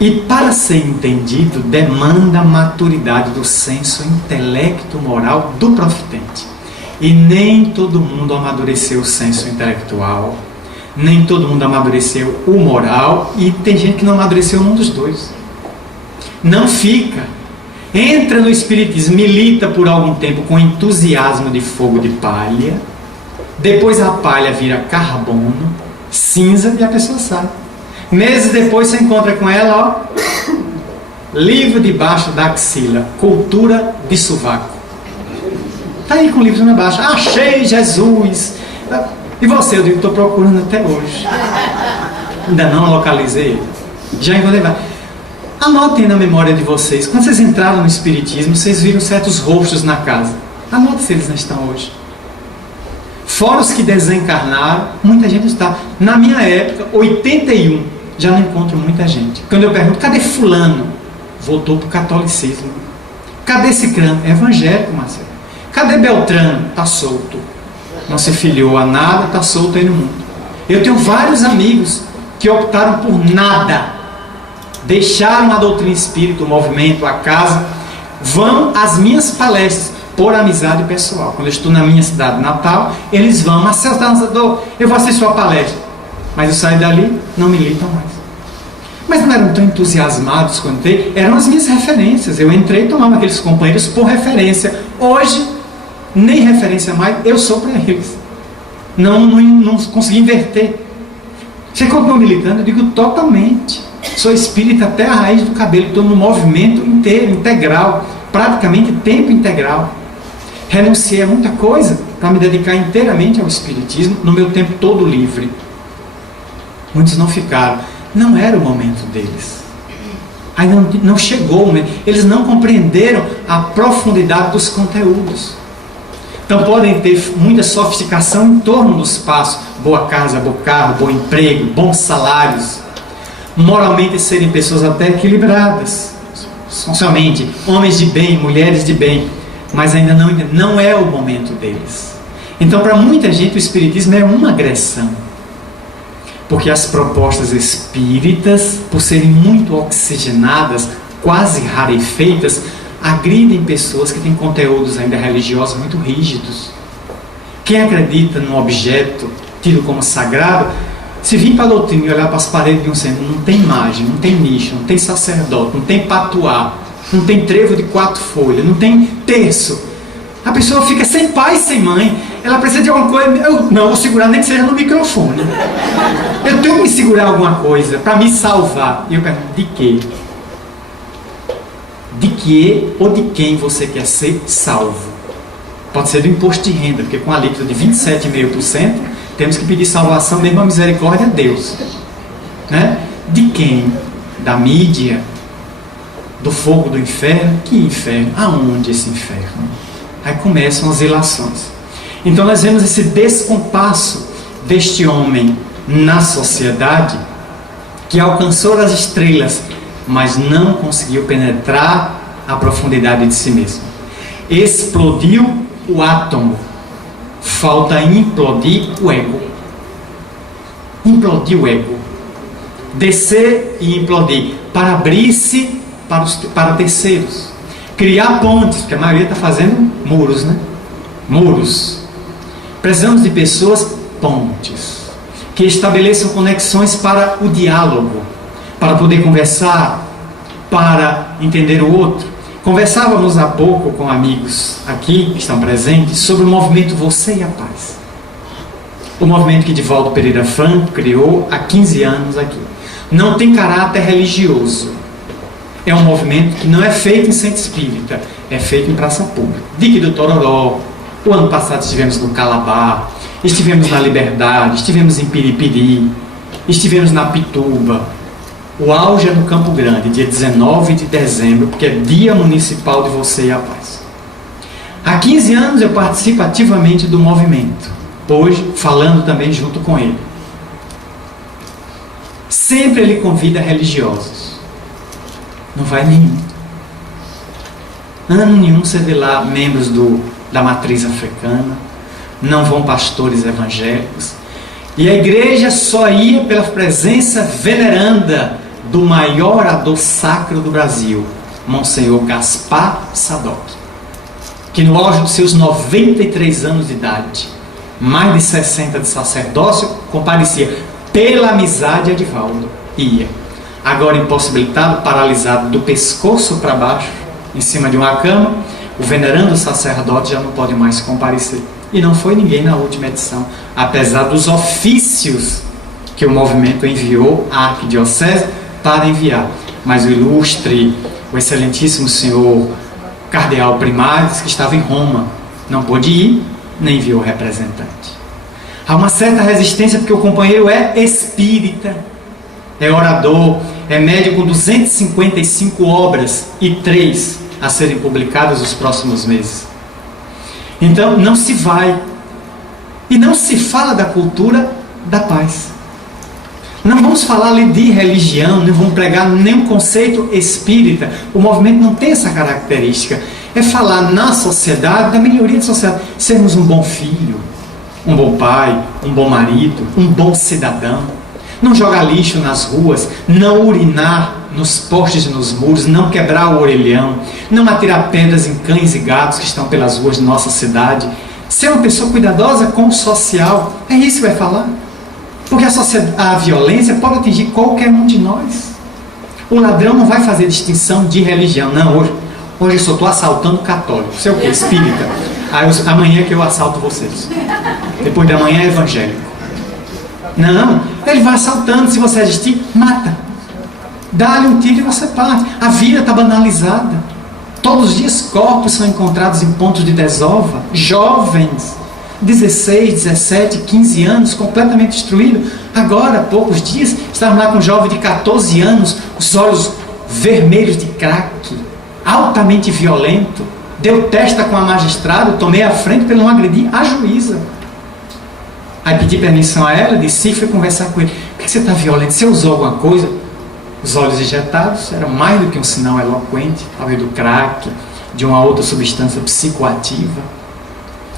E para ser entendido, demanda a maturidade do senso intelecto moral do profitente. E nem todo mundo amadureceu o senso intelectual, nem todo mundo amadureceu o moral, e tem gente que não amadureceu um dos dois. Não fica. Entra no espiritismo, milita por algum tempo com entusiasmo de fogo de palha, depois a palha vira carbono, cinza, e a pessoa sai. Meses depois você encontra com ela, ó, livro debaixo da axila, cultura de sovaco. Está aí com o livro na baixa. Achei Jesus. E você? Eu digo, estou procurando até hoje. Ainda não localizei. Já encontrei. Anotem na memória de vocês. Quando vocês entraram no espiritismo, vocês viram certos rostos na casa. Anotem se eles não estão hoje. Fora os que desencarnaram, muita gente está. Na minha época, 81, já não encontro muita gente. Quando eu pergunto, cadê fulano? Voltou para o catolicismo. Cadê Cicrano? É evangélico, Marcelo. Cadê Beltrano? Está solto. Não se filiou a nada, está solto aí no mundo. Eu tenho vários amigos que optaram por nada. Deixaram a doutrina espírita, o movimento, a casa. Vão às minhas palestras por amizade pessoal. Quando eu estou na minha cidade natal, eles vão. Marcelo, eu vou assistir sua palestra. Mas eu saio dali, não militam mais. Mas não eram tão entusiasmados quando entrei. Eram as minhas referências. Eu entrei e tomava aqueles companheiros por referência. Hoje, nem referência mais, eu sou para eles. Não consegui inverter. Você continua militando? Eu digo totalmente. Sou espírita até a raiz do cabelo. Estou no movimento inteiro, integral. Praticamente tempo integral. Renunciei a muita coisa para me dedicar inteiramente ao espiritismo no meu tempo todo livre. Muitos não ficaram. Não era o momento deles. Ainda não chegou o momento. Eles não compreenderam a profundidade dos conteúdos. Então podem ter muita sofisticação em torno dos passos. Boa casa, bom carro, bom emprego, bons salários. Moralmente serem pessoas até equilibradas. Socialmente, homens de bem, mulheres de bem. Mas ainda não é o momento deles. Então para muita gente o espiritismo é uma agressão. Porque as propostas espíritas, por serem muito oxigenadas, quase rarefeitas, agridem pessoas que têm conteúdos ainda religiosos muito rígidos. Quem acredita num objeto tido como sagrado, se vir para a doutrina e olhar para as paredes de um centro, não tem imagem, não tem nicho, não tem sacerdote, não tem patuá, não tem trevo de 4 folhas, não tem terço. A pessoa fica sem pai e sem mãe. Ela precisa de alguma coisa. Eu não vou segurar, nem que seja no microfone. Eu tenho que me segurar alguma coisa para me salvar. E eu pergunto, de quê? De que ou de quem você quer ser salvo? Pode ser do imposto de renda, porque com a alíquota de 27,5%, temos que pedir salvação, mesmo a misericórdia a Deus. Né? De quem? Da mídia? Do fogo do inferno? Que inferno? Aonde esse inferno? Aí começam as ilações. Então nós vemos esse descompasso deste homem na sociedade, que alcançou as estrelas, mas não conseguiu penetrar a profundidade de si mesmo. Explodiu o átomo, falta implodir o ego. Implodir o ego. Descer e implodir, para abrir-se para terceiros. Criar pontes, porque a maioria está fazendo muros, né? Muros. Precisamos de pessoas pontes, que estabeleçam conexões para o diálogo, para poder conversar, para entender o outro. Conversávamos há pouco com amigos aqui, que estão presentes, sobre o movimento Você e a Paz. O movimento que Divaldo Pereira Franco criou há 15 anos aqui. Não tem caráter religioso. É um movimento que não é feito em centro espírita, é feito em praça pública. Dique do Tororó, o ano passado estivemos no Calabar, estivemos na Liberdade, estivemos em Piripiri, estivemos na Pituba. O auge é no Campo Grande, dia 19 de dezembro, porque é Dia Municipal de Você e a Paz. Há 15 anos eu participo ativamente do movimento, hoje falando também junto com ele. Sempre ele convida religiosos. Não vai nenhum. Ano nenhum você vê lá membros da matriz africana, não vão pastores evangélicos. E a igreja só ia pela presença veneranda do maior orador sacro do Brasil, Monsenhor Gaspar Sadoc, que no auge dos seus 93 anos de idade, mais de 60 de sacerdócio, comparecia pela amizade a Divaldo. Ia. Agora impossibilitado, paralisado do pescoço para baixo, em cima de uma cama, o venerando sacerdote já não pode mais comparecer. E não foi ninguém na última edição, apesar dos ofícios que o movimento enviou à arquidiocese para enviar. Mas o ilustre, o excelentíssimo senhor cardeal Primares, que estava em Roma, não pôde ir, nem enviou representante. Há uma certa resistência porque o companheiro é espírita, é orador, é médium com 255 obras e 3 a serem publicadas nos próximos meses. Então não se vai e não se fala da cultura da paz. Não vamos falar ali de religião, não vamos pregar nenhum conceito espírita. O movimento não tem essa característica. É falar na sociedade, da melhoria da sociedade. Sermos um bom filho, um bom pai, um bom marido, um bom cidadão. Não jogar lixo nas ruas, não urinar nos postes e nos muros, não quebrar o orelhão, não atirar pedras em cães e gatos que estão pelas ruas de nossa cidade. Ser uma pessoa cuidadosa com o social. É isso que vai falar. Porque a violência pode atingir qualquer um de nós. O ladrão não vai fazer distinção de religião. Não, hoje eu só estou assaltando católico. Sei o quê? Espírita. Amanhã que eu assalto vocês. Depois da manhã é evangélico. Não, ele vai assaltando. Se você resistir, mata. Dá-lhe um tiro e você parte. A vida está banalizada. Todos os dias corpos são encontrados em pontos de desova. Jovens, 16, 17, 15 anos, completamente destruído. Agora, há poucos dias, estávamos lá com um jovem de 14 anos, os olhos vermelhos de crack, altamente violento. Deu testa com a magistrada, tomei a frente para não agredir a juíza. Aí pedi permissão a ela, disse, e fui conversar com ele. Por que você está violento? Você usou alguma coisa? Os olhos injetados eram mais do que um sinal eloquente, talvez do crack, de uma outra substância psicoativa.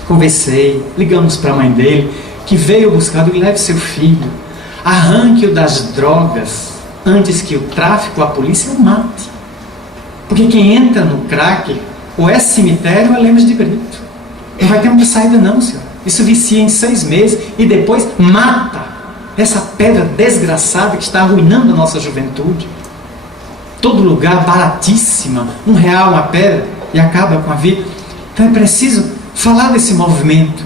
Conversei, ligamos para a mãe dele, que veio buscar, e leve seu filho, arranque-o das drogas, antes que o tráfico, a polícia o mate. Porque quem entra no crack, ou é cemitério ou é Lemos de Brito. Não vai ter muita saída não, senhor. Isso vicia em 6 meses e depois mata essa pedra desgraçada que está arruinando a nossa juventude. Todo lugar baratíssima, R$1 uma pedra e acaba com a vida. Então é preciso falar desse movimento.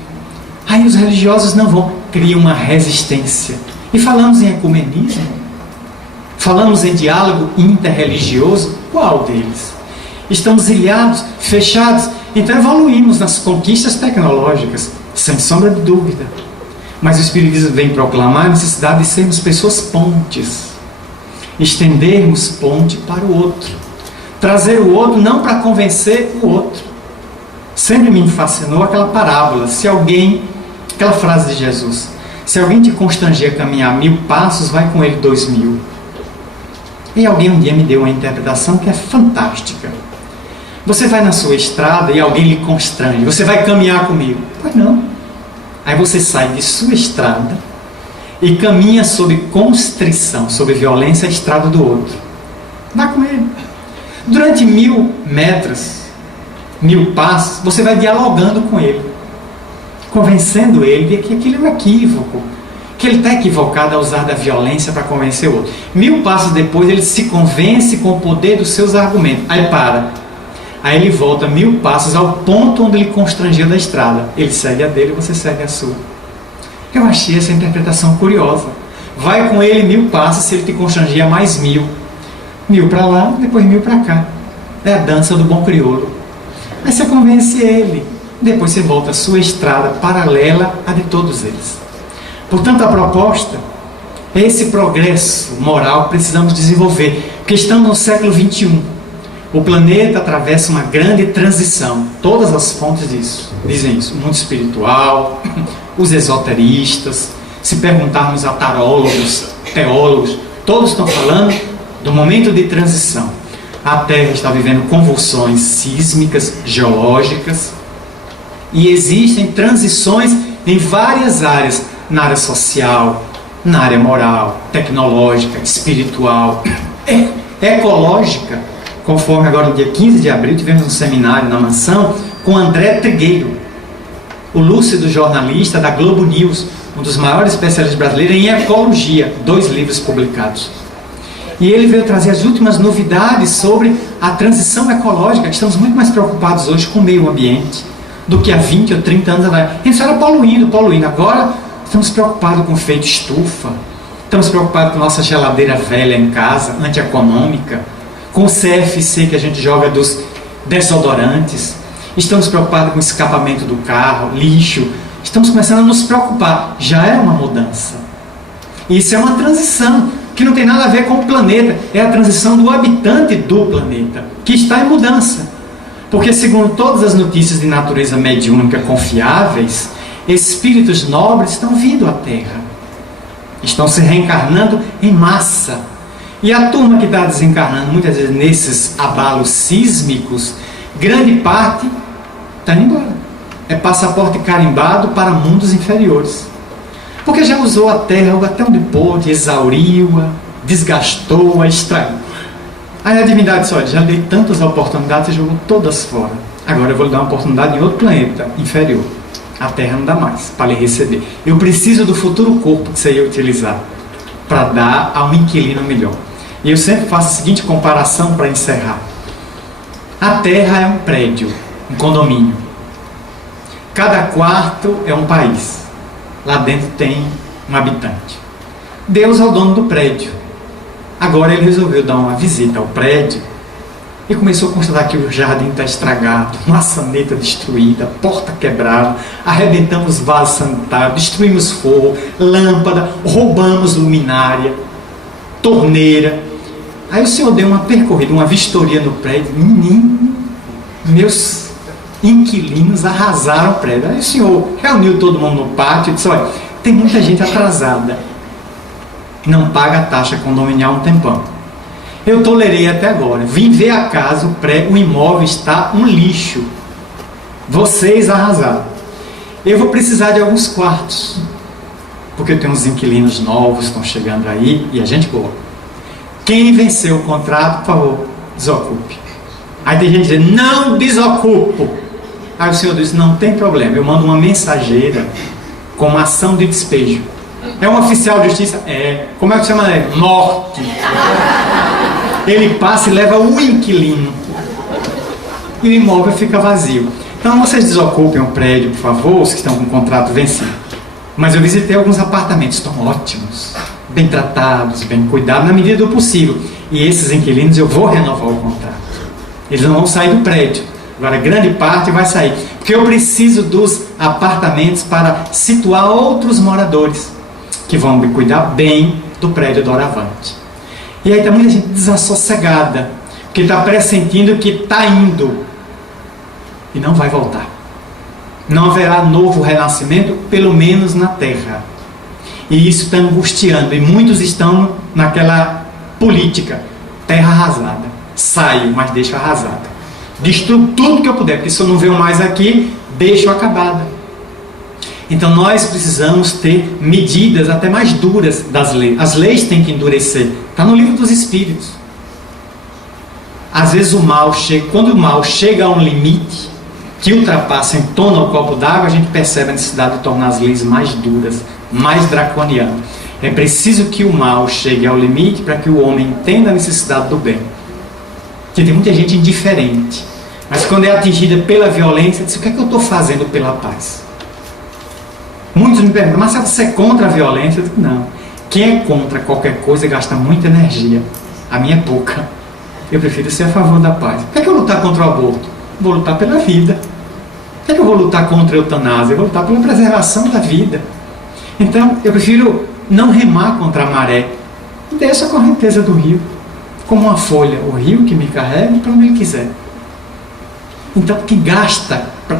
Aí os religiosos não vão, criam uma resistência. E falamos em ecumenismo, falamos em diálogo interreligioso. Qual deles? Estamos ilhados, fechados. Então evoluímos nas conquistas tecnológicas, sem sombra de dúvida. Mas o Espiritismo vem proclamar a necessidade de sermos pessoas pontes, estendermos ponte para o outro, trazer o outro não para convencer o outro. Sempre me fascinou aquela parábola, aquela frase de Jesus, se alguém te constranger a caminhar 1000 passos, vai com ele 2000. E alguém um dia me deu uma interpretação que é fantástica. Você vai na sua estrada e alguém lhe constrange, você vai caminhar comigo? Pois não. Aí você sai de sua estrada e caminha sob constrição, sob violência, a estrada do outro. Vá com ele. Durante 1000 metros, 1000 passos, você vai dialogando com ele, convencendo ele de que aquilo é um equívoco, que ele está equivocado a usar da violência para convencer o outro. 1000 passos depois, ele se convence com o poder dos seus argumentos. Aí para. Aí ele volta 1000 passos ao ponto onde ele constrangiu da estrada. Ele segue a dele e você segue a sua. Eu achei essa interpretação curiosa. Vai com ele 1000 passos, se ele te constrangia mais 1000. 1000 para lá, depois 1000 para cá. É a dança do bom crioulo. Aí você convence ele. Depois você volta à sua estrada paralela à de todos eles. Portanto, a proposta é esse progresso moral que precisamos desenvolver. Porque estamos no século XXI. O planeta atravessa uma grande transição. Todas as fontes dizem isso. O mundo espiritual, os esoteristas, se perguntarmos a tarólogos, teólogos, todos estão falando do momento de transição. A Terra está vivendo convulsões sísmicas, geológicas, e existem transições em várias áreas, na área social, na área moral, tecnológica, espiritual, ecológica. Conforme agora no dia 15 de abril tivemos um seminário na Mansão com André Trigueiro, o lúcido jornalista da Globo News, um dos maiores especialistas brasileiros em ecologia, 2 livros publicados. E ele veio trazer as últimas novidades sobre a transição ecológica, que estamos muito mais preocupados hoje com o meio ambiente do que há 20 ou 30 anos atrás. A gente era poluindo. Agora estamos preocupados com o efeito estufa, estamos preocupados com nossa geladeira velha em casa, antieconômica, com o CFC que a gente joga dos desodorantes, estamos preocupados com o escapamento do carro, lixo, estamos começando a nos preocupar. Já é uma mudança. Isso é uma transição que não tem nada a ver com o planeta, é a transição do habitante do planeta, que está em mudança. Porque, segundo todas as notícias de natureza mediúnica confiáveis, espíritos nobres estão vindo à Terra, estão se reencarnando em massa. E a turma que está desencarnando, muitas vezes nesses abalos sísmicos, grande parte está indo embora. É passaporte carimbado para mundos inferiores. Porque já usou a Terra até onde pôde, exauriu-a, desgastou-a, extraiu. Aí a divindade disse: olha, já dei tantas oportunidades e jogou todas fora. Agora eu vou lhe dar uma oportunidade em outro planeta inferior. A Terra não dá mais para lhe receber. Eu preciso do futuro corpo que você ia utilizar para dar a um inquilino melhor. E eu sempre faço a seguinte comparação para encerrar. A Terra é um prédio, um condomínio. Cada quarto é um país. Lá dentro tem um habitante. Deus é o dono do prédio. Agora ele resolveu dar uma visita ao prédio e começou a constatar que o jardim está estragado, maçaneta destruída, porta quebrada, arrebentamos vaso sanitário, destruímos forro, lâmpada, roubamos luminária, torneira. Aí o senhor deu uma percorrida, uma vistoria no prédio. Menino, meus inquilinos arrasaram o prédio. Aí o senhor reuniu todo mundo no pátio e disse: olha, tem muita gente atrasada, não paga a taxa condominial um tempão. Eu tolerei até agora. Vim ver a casa, o imóvel está um lixo. Vocês arrasaram. Eu vou precisar de alguns quartos, porque eu tenho uns inquilinos novos, estão chegando aí, e a gente boa. Quem venceu o contrato, por favor, desocupe. Aí tem gente dizendo: não desocupo. Aí o senhor diz: não tem problema, eu mando uma mensageira com uma ação de despejo. É um oficial de justiça? É. Como é que chama ele? Morte. Ele passa e leva o inquilino. E o imóvel fica vazio. Então vocês desocupem o prédio, por favor, os que estão com o contrato vencido. Mas eu visitei alguns apartamentos, estão ótimos, bem tratados, bem cuidados, na medida do possível. E esses inquilinos eu vou renovar o contrato. Eles não vão sair do prédio. Agora, grande parte vai sair. Porque eu preciso dos apartamentos para situar outros moradores que vão me cuidar bem do prédio doravante. E aí está muita gente desassossegada, porque está pressentindo que está indo e não vai voltar. Não haverá novo renascimento, pelo menos na Terra. E isso está angustiando, e muitos estão naquela política: terra arrasada, saio, mas deixo arrasada, destruo tudo que eu puder, porque se eu não venho mais aqui, deixo acabada. Então nós precisamos ter medidas até mais duras das leis. As leis têm que endurecer. Está no livro dos Espíritos. Às vezes o mal chega, quando o mal chega a um limite que ultrapassa em torno ao copo d'água, a gente percebe a necessidade de tornar as leis mais duras, mais draconianas. É preciso que o mal chegue ao limite para que o homem entenda a necessidade do bem. Porque tem muita gente indiferente, mas quando é atingida pela violência, diz: o que é que eu estou fazendo pela paz? Muitos me perguntam: mas você é contra a violência? Eu digo: não. Quem é contra qualquer coisa gasta muita energia. A minha é pouca. Eu prefiro ser a favor da paz. Por que é que eu vou lutar contra o aborto? Vou lutar pela vida. Por que é que eu vou lutar contra a eutanásia? Eu vou lutar pela preservação da vida. Então, eu prefiro não remar contra a maré. Deixa a correnteza do rio como uma folha, o rio que me carrega para onde ele quiser. Então,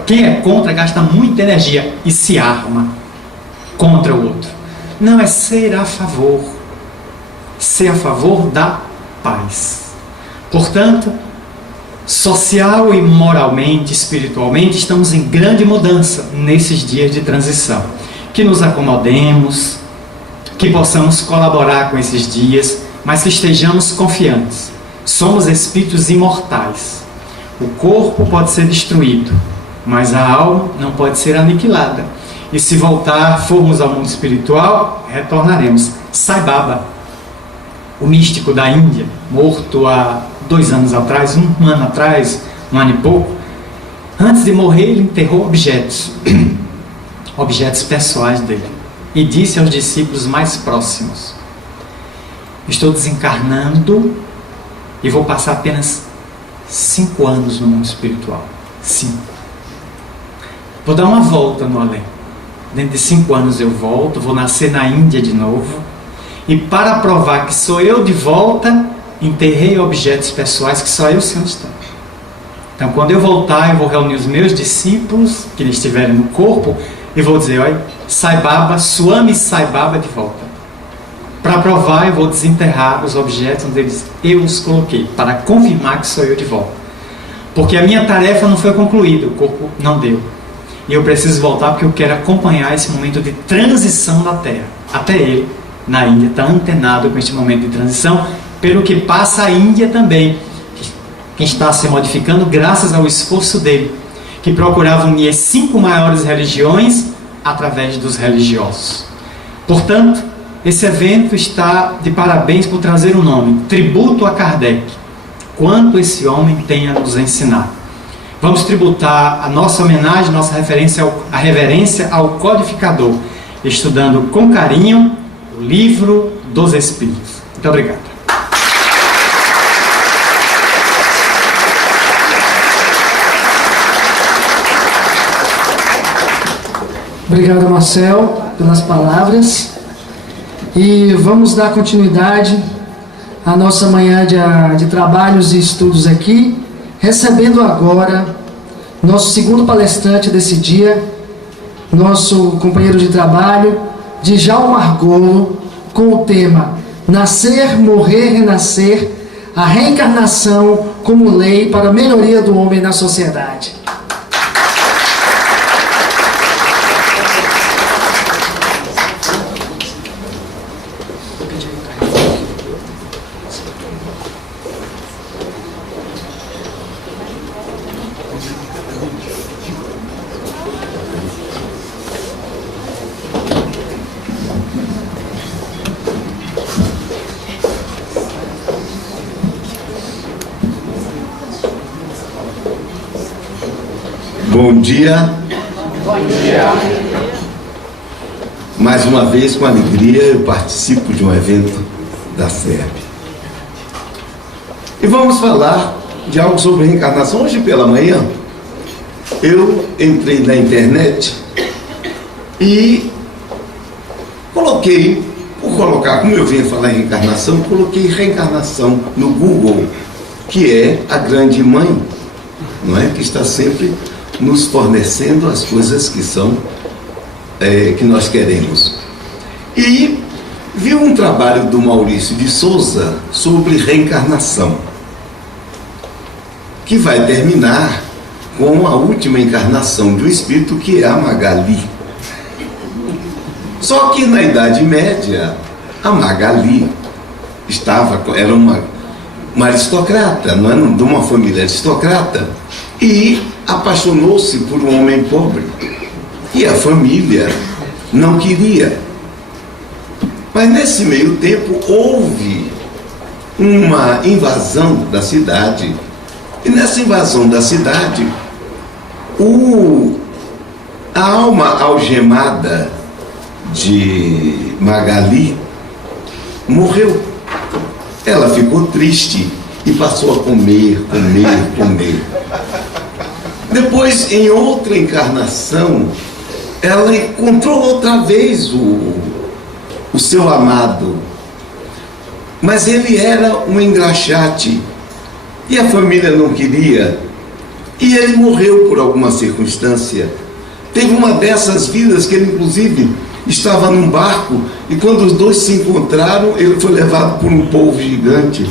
quem é contra, gasta muita energia e se arma contra o outro. Não, é ser a favor. Ser a favor da paz. Portanto, social e moralmente, espiritualmente, estamos em grande mudança nesses dias de transição. Que nos acomodemos, que possamos colaborar com esses dias, mas que estejamos confiantes. Somos espíritos imortais. O corpo pode ser destruído, mas a alma não pode ser aniquilada. E se formos ao mundo espiritual, retornaremos. Sai Baba, o místico da Índia, morto há 2 anos atrás, um ano atrás, 1 ano e pouco, antes de morrer ele enterrou objetos pessoais dele, e disse aos discípulos mais próximos: estou desencarnando e vou passar apenas 5 anos no mundo espiritual. 5. Vou dar uma volta no além. Dentro de 5 anos eu volto, vou nascer na Índia de novo, e para provar que sou eu de volta, enterrei objetos pessoais que só eu sei onde estão. Então, quando eu voltar, eu vou reunir os meus discípulos que estiverem no corpo e vou dizer: olha, Sai Baba, Swami Sai Baba de volta. Para provar, eu vou desenterrar os objetos onde eu os coloquei, para confirmar que sou eu de volta. Porque a minha tarefa não foi concluída, o corpo não deu. E eu preciso voltar porque eu quero acompanhar esse momento de transição da Terra. Até ele, na Índia, está antenado com este momento de transição, pelo que passa a Índia também, que está se modificando graças ao esforço dele, que procurava unir as 5 maiores religiões através dos religiosos. Portanto, esse evento está de parabéns por trazer o nome, Tributo a Kardec. Quanto esse homem tem a nos ensinar. Vamos tributar a nossa homenagem, nossa reverência ao codificador, estudando com carinho o Livro dos Espíritos. Muito obrigado. Obrigado, Marcel, pelas palavras. E vamos dar continuidade à nossa manhã de trabalhos e estudos aqui, recebendo agora nosso segundo palestrante desse dia, nosso companheiro de trabalho, Djalma Argolo, com o tema Nascer, Morrer, Renascer, a reencarnação como lei para a melhoria do homem na sociedade. Bom dia. Bom dia. Mais uma vez, com alegria, eu participo de um evento da FEB. E vamos falar de algo sobre reencarnação. Hoje pela manhã, eu entrei na internet e coloquei, como eu vinha falar em reencarnação, coloquei reencarnação no Google, que é a grande mãe, não é? Que está sempre nos fornecendo as coisas que são que nós queremos. E vi um trabalho do Maurício de Souza sobre reencarnação, que vai terminar com a última encarnação do espírito, que é a Magali. Só que na Idade Média, a Magali era uma uma aristocrata, não é? De uma família aristocrata, e apaixonou-se por um homem pobre. E a família não queria. Mas nesse meio tempo houve uma invasão da cidade. E nessa invasão da cidade, a alma algemada de Magali morreu. Ela ficou triste e passou a comer. Depois, em outra encarnação, ela encontrou outra vez o seu amado. Mas ele era um engraxate e a família não queria. E ele morreu por alguma circunstância. Teve uma dessas vidas que ele, inclusive, estava num barco e quando os dois se encontraram, ele foi levado por um polvo gigante.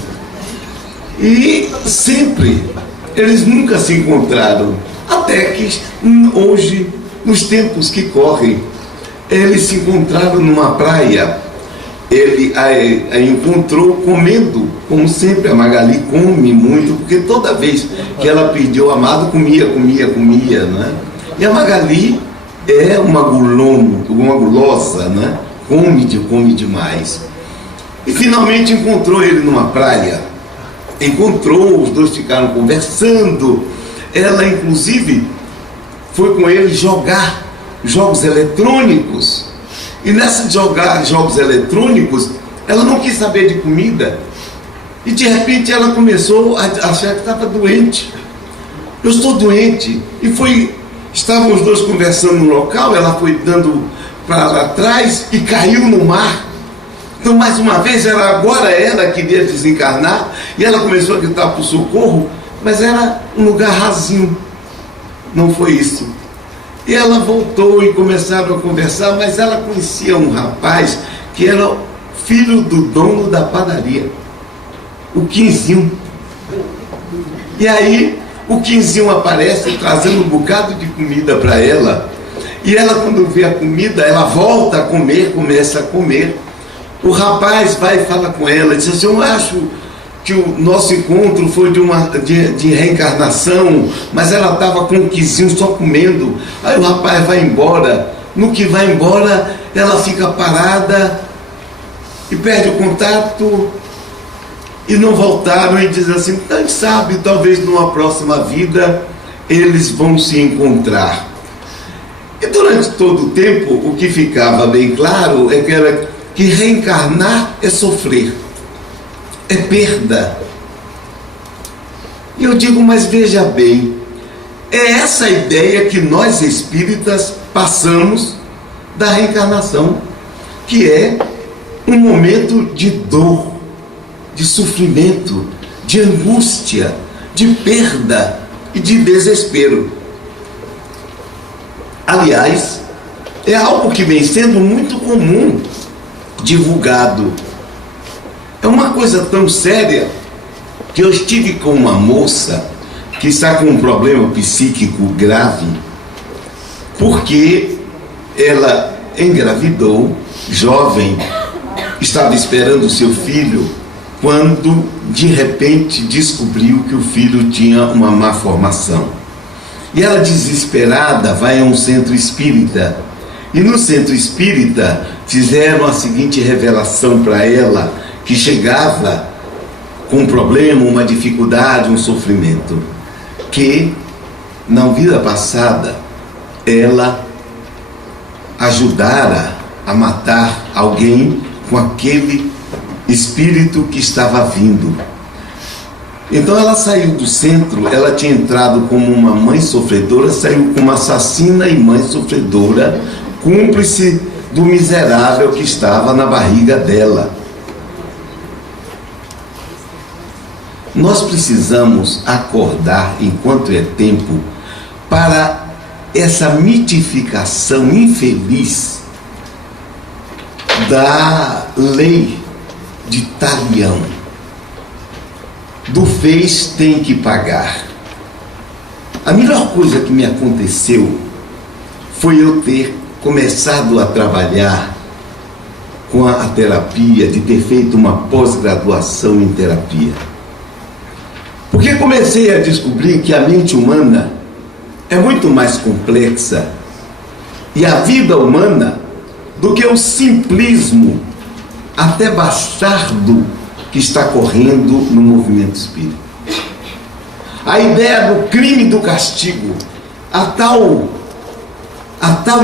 E sempre, eles nunca se encontraram. Até que hoje, nos tempos que correm, eles se encontraram numa praia. Ele a encontrou comendo, como sempre a Magali come muito, porque toda vez que ela pediu o amado, comia, né? E a Magali é uma gulosa, né? Come demais. E finalmente encontrou ele numa praia. Encontrou, os dois ficaram conversando. Ela, inclusive, foi com ele jogar jogos eletrônicos. E nessa de jogar jogos eletrônicos, ela não quis saber de comida. E de repente ela começou a achar que estava doente. Eu estou doente. E estavam os dois conversando no local, ela foi dando para trás e caiu no mar. Então, mais uma vez, agora ela queria desencarnar e ela começou a gritar por socorro, mas era um lugar rasinho. Não foi isso. E ela voltou e começaram a conversar, mas ela conhecia um rapaz que era filho do dono da padaria, o Quinzinho. E aí o Quinzinho aparece trazendo um bocado de comida para ela. E ela, quando vê a comida, ela volta a comer, começa a comer. O rapaz vai e fala com ela, diz assim: eu acho que o nosso encontro foi de reencarnação, mas ela estava com o Quinzinho só comendo. Aí o rapaz vai embora. No que vai embora, ela fica parada e perde o contato e não voltaram. E diz assim: quem sabe, talvez numa próxima vida eles vão se encontrar. E durante todo o tempo, o que ficava bem claro era que reencarnar é sofrer, é perda. E eu digo, mas veja bem, é essa a ideia que nós espíritas passamos da reencarnação, que é um momento de dor, de sofrimento, de angústia, de perda e de desespero. Aliás, é algo que vem sendo muito comum, divulgado. É uma coisa tão séria que eu estive com uma moça que está com um problema psíquico grave, porque ela engravidou, jovem, estava esperando seu filho, quando de repente descobriu que o filho tinha uma má formação. E ela, desesperada, vai a um centro espírita. E no centro espírita fizeram a seguinte revelação para ela, que chegava com um problema, uma dificuldade, um sofrimento, que na vida passada ela ajudara a matar alguém com aquele espírito que estava vindo. Então ela saiu do centro, ela tinha entrado como uma mãe sofredora, saiu como assassina e mãe sofredora, cúmplice do miserável que estava na barriga dela. Nós precisamos acordar enquanto é tempo para essa mitificação infeliz da lei de Talião, do fez tem que pagar. A melhor coisa que me aconteceu foi eu ter começado a trabalhar com a terapia, de ter feito uma pós-graduação em terapia. Porque comecei a descobrir que a mente humana é muito mais complexa e a vida humana do que o simplismo até bastardo que está correndo no movimento espírita. A ideia do crime e do castigo, a tal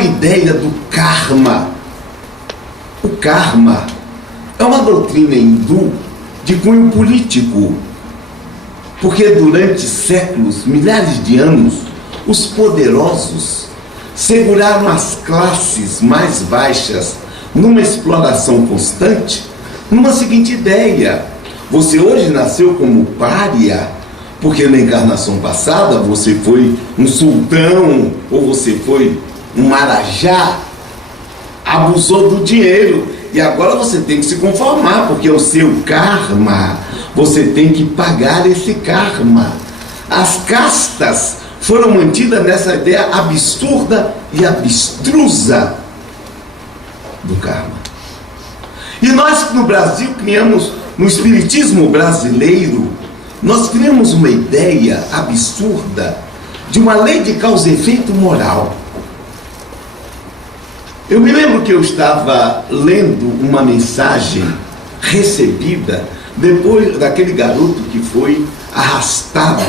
ideia do karma. O karma é uma doutrina hindu de cunho político, porque durante séculos, milhares de anos, os poderosos seguraram as classes mais baixas numa exploração constante, numa seguinte ideia: você hoje nasceu como pária, porque na encarnação passada você foi um sultão, ou você foi um marajá, abusou do dinheiro, e agora você tem que se conformar, porque é o seu karma, você tem que pagar esse karma. As castas foram mantidas nessa ideia absurda e abstrusa do karma. E nós no Brasil criamos, no espiritismo brasileiro, nós criamos uma ideia absurda de uma lei de causa e efeito moral. Eu me lembro que eu estava lendo uma mensagem recebida depois daquele garoto que foi arrastado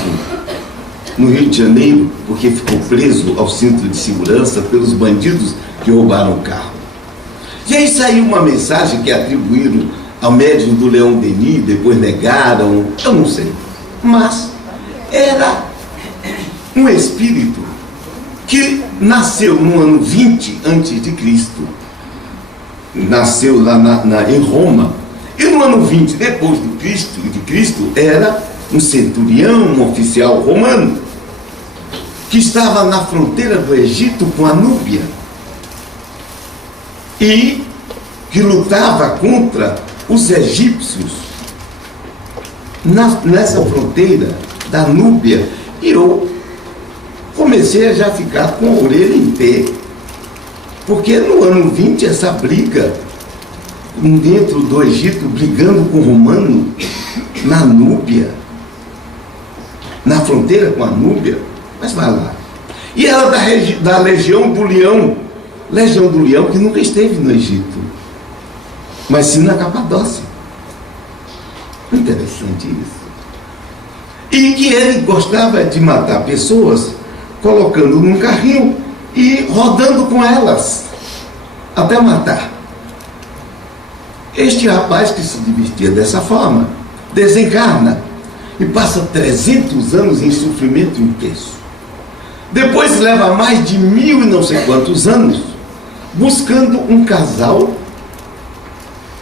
no Rio de Janeiro, porque ficou preso ao cinto de segurança pelos bandidos que roubaram o carro. E aí saiu uma mensagem que atribuíram ao médium do Leon Denis, depois negaram, eu não sei. Mas era um espírito que nasceu no ano 20 a.C., nasceu lá em Roma, e no ano 20 depois de Cristo era um centurião, um oficial romano, que estava na fronteira do Egito com a Núbia, e que lutava contra os egípcios nessa fronteira da Núbia. E eu comecei a já ficar com a orelha em pé, porque no ano 20 essa briga dentro do Egito, brigando com o romano na Núbia, na fronteira com a Núbia, mas vai lá. E ela da Legião do Leão que nunca esteve no Egito, mas sim na Capadócia. Interessante isso. E que ele gostava de matar pessoas colocando num carrinho e rodando com elas até matar. Este rapaz que se divertia dessa forma desencarna e passa 300 anos em sofrimento intenso. Depois leva mais de 1000 e não sei quantos anos buscando um casal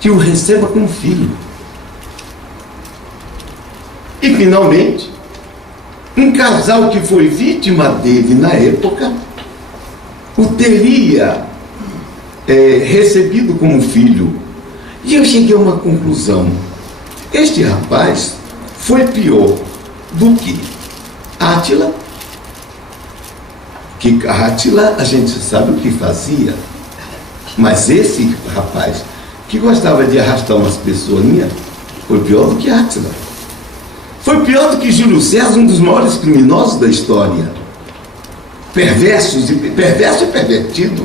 que o receba como filho. E finalmente, um casal que foi vítima dele na época o teria recebido como filho. E eu cheguei a uma conclusão: este rapaz foi pior do que Átila, que Átila a gente sabe o que fazia, mas esse rapaz que gostava de arrastar umas pessoinhas foi pior do que Átila. Foi pior do que Júlio César, um dos maiores criminosos da história. Perverso e pervertido.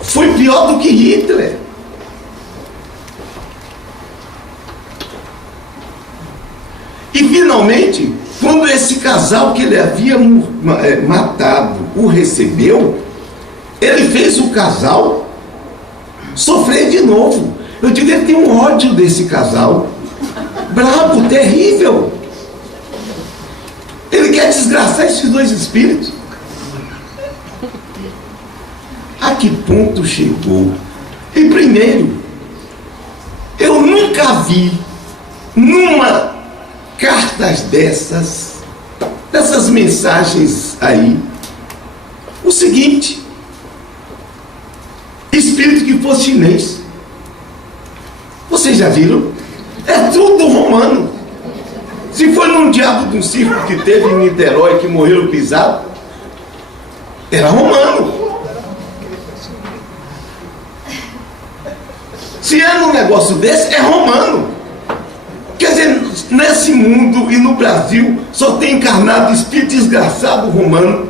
Foi pior do que Hitler. E finalmente, quando esse casal que ele havia matado o recebeu, ele fez o casal sofrer de novo. Eu digo, ele tem um ódio desse casal. Brabo, terrível. Ele quer desgraçar esses dois espíritos. A que ponto chegou? E primeiro, eu nunca vi numa cartas dessas mensagens aí, o seguinte: espírito que fosse chinês. Vocês já viram? É tudo romano. Se foi num diabo de um circo que teve em Niterói, que morreram pisado, era romano. Se é num negócio desse, é romano. Quer dizer, nesse mundo e no Brasil só tem encarnado espírito desgraçado romano.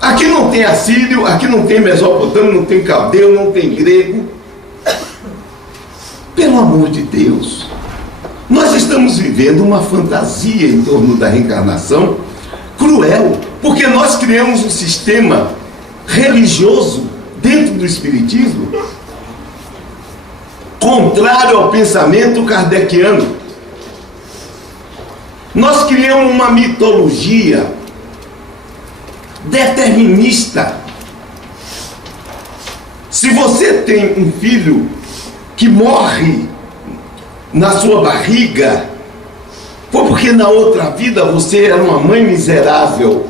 Aqui não tem assírio, aqui não tem mesopotâmio, não tem caldeu, não tem grego. Pelo amor de Deus, nós estamos vivendo uma fantasia em torno da reencarnação cruel, porque nós criamos um sistema religioso dentro do espiritismo contrário ao pensamento kardeciano. Nós criamos uma mitologia determinista. Se você tem um filho que morre na sua barriga, foi porque na outra vida você era uma mãe miserável.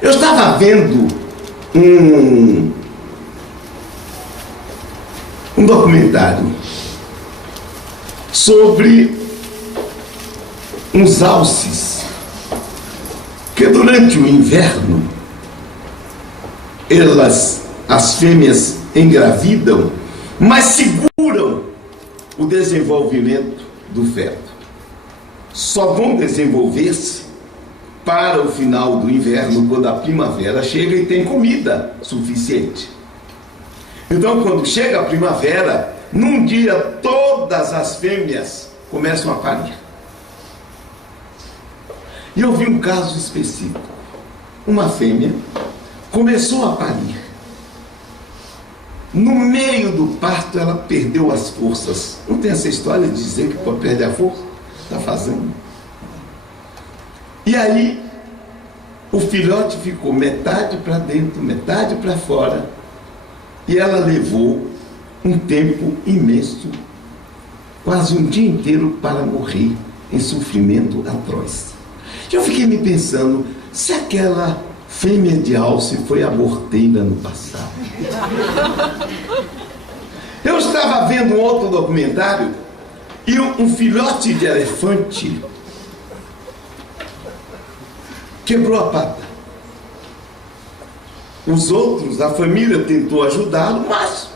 Eu estava vendo um documentário sobre uns alces que durante o inverno as fêmeas engravidam, mas seguram o desenvolvimento do feto. Só vão desenvolver-se para o final do inverno, quando a primavera chega e tem comida suficiente. Então, quando chega a primavera, num dia todas as fêmeas começam a parir. E eu vi um caso específico. Uma fêmea começou a parir. No meio do parto, ela perdeu as forças. Não tem essa história de dizer que pode perder a força? Está fazendo. E aí, o filhote ficou metade para dentro, metade para fora. E ela levou um tempo imenso, quase um dia inteiro, para morrer em sofrimento atroz. Eu fiquei me pensando, se aquela fêmea de alce foi aborteira no passado. Eu estava vendo um outro documentário e um filhote de elefante quebrou a pata. Os outros, a família tentou ajudá-lo, mas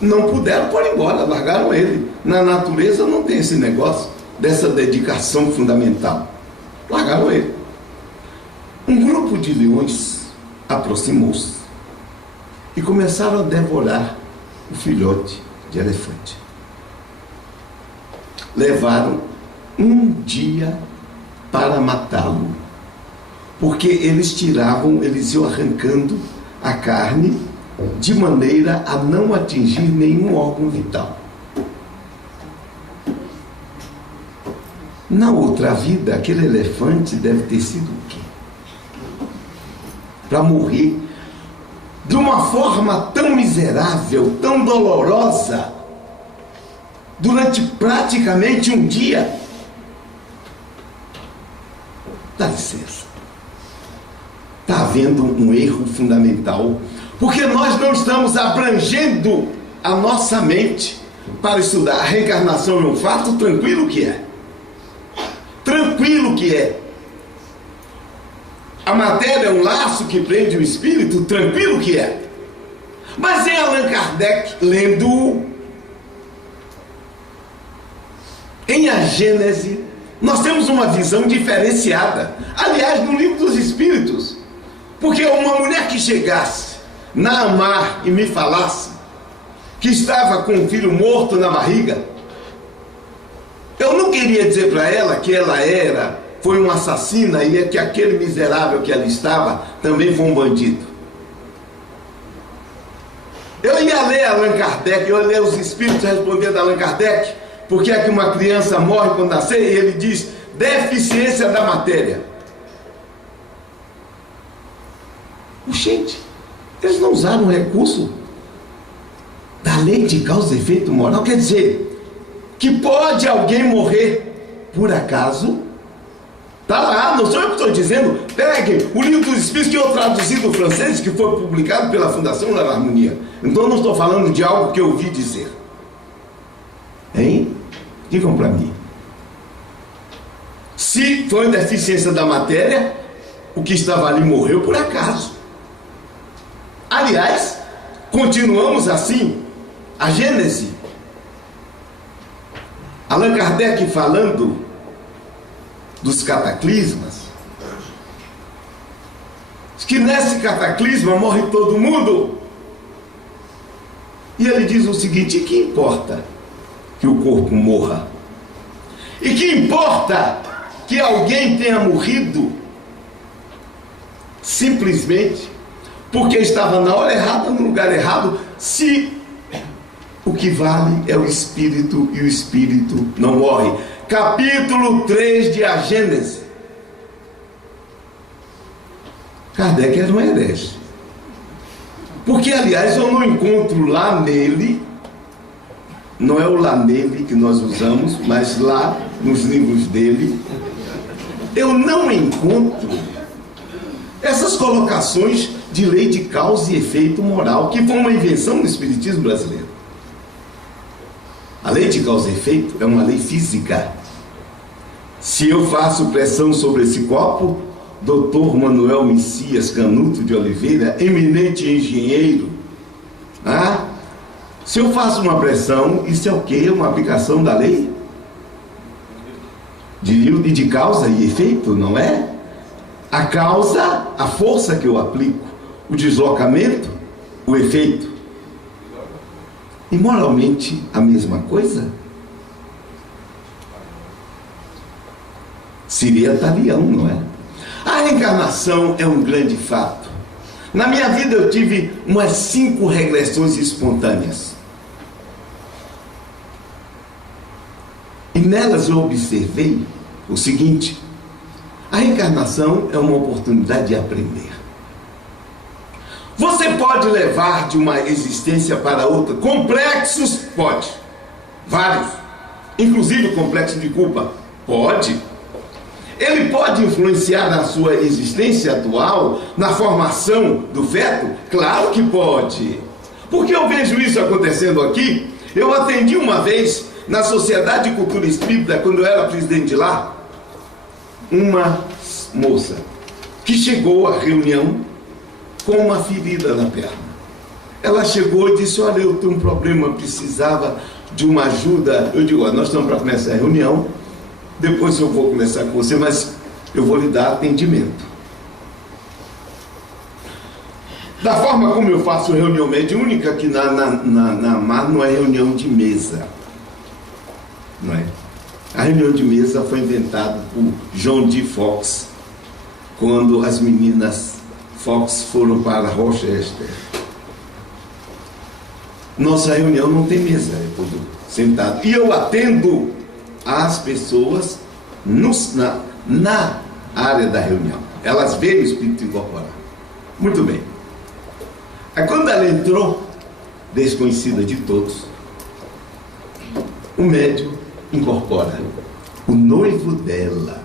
não puderam pôr embora, largaram ele. Na natureza não tem esse negócio dessa dedicação fundamental. Largaram ele. Um grupo de leões aproximou-se e começaram a devorar o filhote de elefante. Levaram um dia para matá-lo, porque eles iam arrancando a carne de maneira a não atingir nenhum órgão vital. Na outra vida, aquele elefante deve ter sido o quê? Para morrer de uma forma tão miserável, tão dolorosa, durante praticamente um dia. Dá licença. Está havendo um erro fundamental, porque nós não estamos abrangendo a nossa mente para estudar. A reencarnação é um fato, tranquilo que é. Tranquilo que é. A matéria é um laço que prende o espírito, tranquilo que é. Mas em Allan Kardec, lendo em A Gênese, nós temos uma visão diferenciada. Aliás, no Livro dos Espíritos, porque uma mulher que chegasse na Amar e me falasse que estava com um filho morto na barriga, eu não queria dizer para ela que ela foi uma assassina e que aquele miserável que ela estava também foi um bandido. Eu ia ler Allan Kardec, eu ia ler os Espíritos respondendo a Allan Kardec, porque é que uma criança morre quando nascer, e ele diz, deficiência da matéria. Gente, eles não usaram o recurso da lei de causa e efeito moral. Quer dizer, que pode alguém morrer por acaso. Está lá, não sou eu que estou dizendo. Pegue o Livro dos Espíritos que eu traduzi do francês, que foi publicado pela Fundação La Harmonia. Então não estou falando de algo que eu ouvi dizer. Hein? Digam para mim. Se foi uma deficiência da matéria, o que estava ali morreu por acaso. Aliás, continuamos assim. A Gênese Allan Kardec, falando dos cataclismas, diz que nesse cataclisma morre todo mundo. E ele diz o seguinte: e que importa que o corpo morra? E que importa que alguém tenha morrido simplesmente porque estava na hora errada, no lugar errado, se o que vale é o espírito, e o espírito não morre. Capítulo 3 de A Gênese. Kardec era um herege, porque, aliás, eu não encontro lá nele, não é o lá nele que nós usamos, mas lá nos livros dele, eu não encontro essas colocações de lei de causa e efeito moral, que foi uma invenção do espiritismo brasileiro. A lei de causa e efeito é uma lei física. Se eu faço pressão sobre esse copo, Dr. Manuel Messias Canuto de Oliveira, eminente engenheiro, se eu faço uma pressão, isso é o quê? Uma aplicação da lei de causa e efeito, não é? A causa, a força que eu aplico, o deslocamento, o efeito. E moralmente a mesma coisa? Seria Talião, não é? A reencarnação é um grande fato. Na minha vida eu tive umas 5 regressões espontâneas. E nelas eu observei o seguinte: a reencarnação é uma oportunidade de aprender. Você pode levar de uma existência para outra complexos? Pode. Vários. Inclusive complexo de culpa? Pode. Ele pode influenciar na sua existência atual, na formação do feto? Claro que pode. Porque eu vejo isso acontecendo aqui. Eu atendi uma vez na Sociedade de Cultura Espírita, quando eu era presidente de lá, uma moça que chegou à reunião com uma ferida na perna. Ela chegou e disse: olha, eu tenho um problema, precisava de uma ajuda. Eu digo: nós estamos para começar a reunião, depois eu vou começar com você, mas eu vou lhe dar atendimento. Da forma como eu faço reunião mediúnica, que na MAR não é reunião de mesa, não é? A reunião de mesa foi inventada por John D. Fox, quando as meninas Fox foram para Rochester. Nossa reunião não tem mesa, é tudo sentado. E eu atendo as pessoas na área da reunião. Elas veem o espírito incorporar. Muito bem. Aí quando ela entrou, desconhecida de todos, o médium incorpora o noivo dela.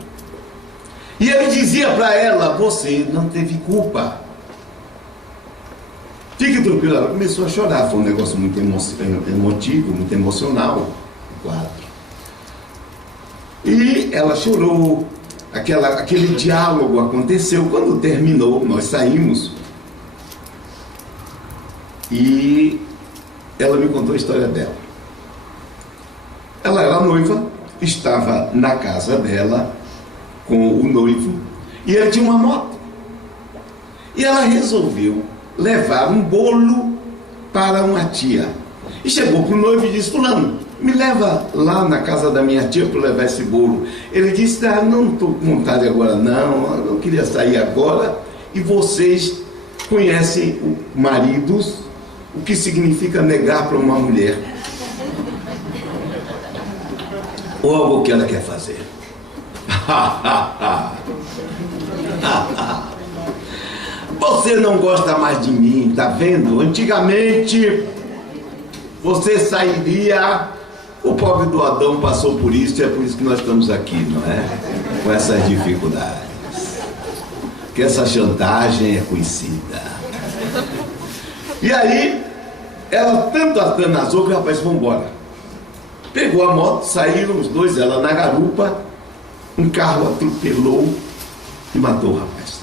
E ele dizia para ela: você não teve culpa. Fique tranquila. Ela começou a chorar. Foi um negócio muito emotivo, muito emocional, o quadro. E ela chorou. Aquele diálogo aconteceu. Quando terminou, nós saímos. E ela me contou a história dela. Ela era noiva, estava na casa dela com o noivo, e ele tinha uma moto. E ela resolveu levar um bolo para uma tia. E chegou para o noivo e disse: fulano, me leva lá na casa da minha tia para levar esse bolo. Ele disse: não estou com vontade agora não, eu não queria sair agora. E vocês conhecem maridos, o que significa negar para uma mulher ou algo que ela quer fazer. Você não gosta mais de mim, tá vendo? Antigamente você sairia. O pobre do Adão passou por isso, e é por isso que nós estamos aqui, não é? Com essas dificuldades. Que essa chantagem é conhecida. E aí ela tanto atanazou que o rapaz foi embora. Pegou a moto, saíram os dois, ela na garupa, um carro atropelou e matou o rapaz.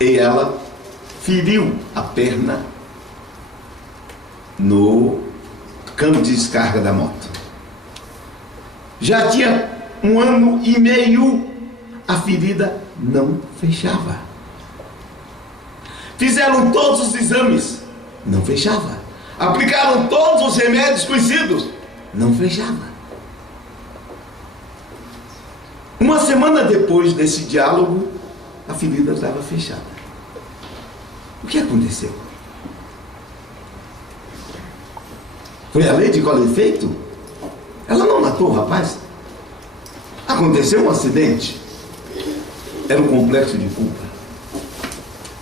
E ela feriu a perna no cano de descarga da moto. Já tinha 1 ano e meio, a ferida não fechava. Fizeram todos os exames, não fechava. Aplicaram todos os remédios conhecidos, não fechava. Uma semana depois desse diálogo, a ferida estava fechada. O que aconteceu? Foi a lei de causa e efeito? Ela não matou o rapaz? Aconteceu um acidente? Era um complexo de culpa.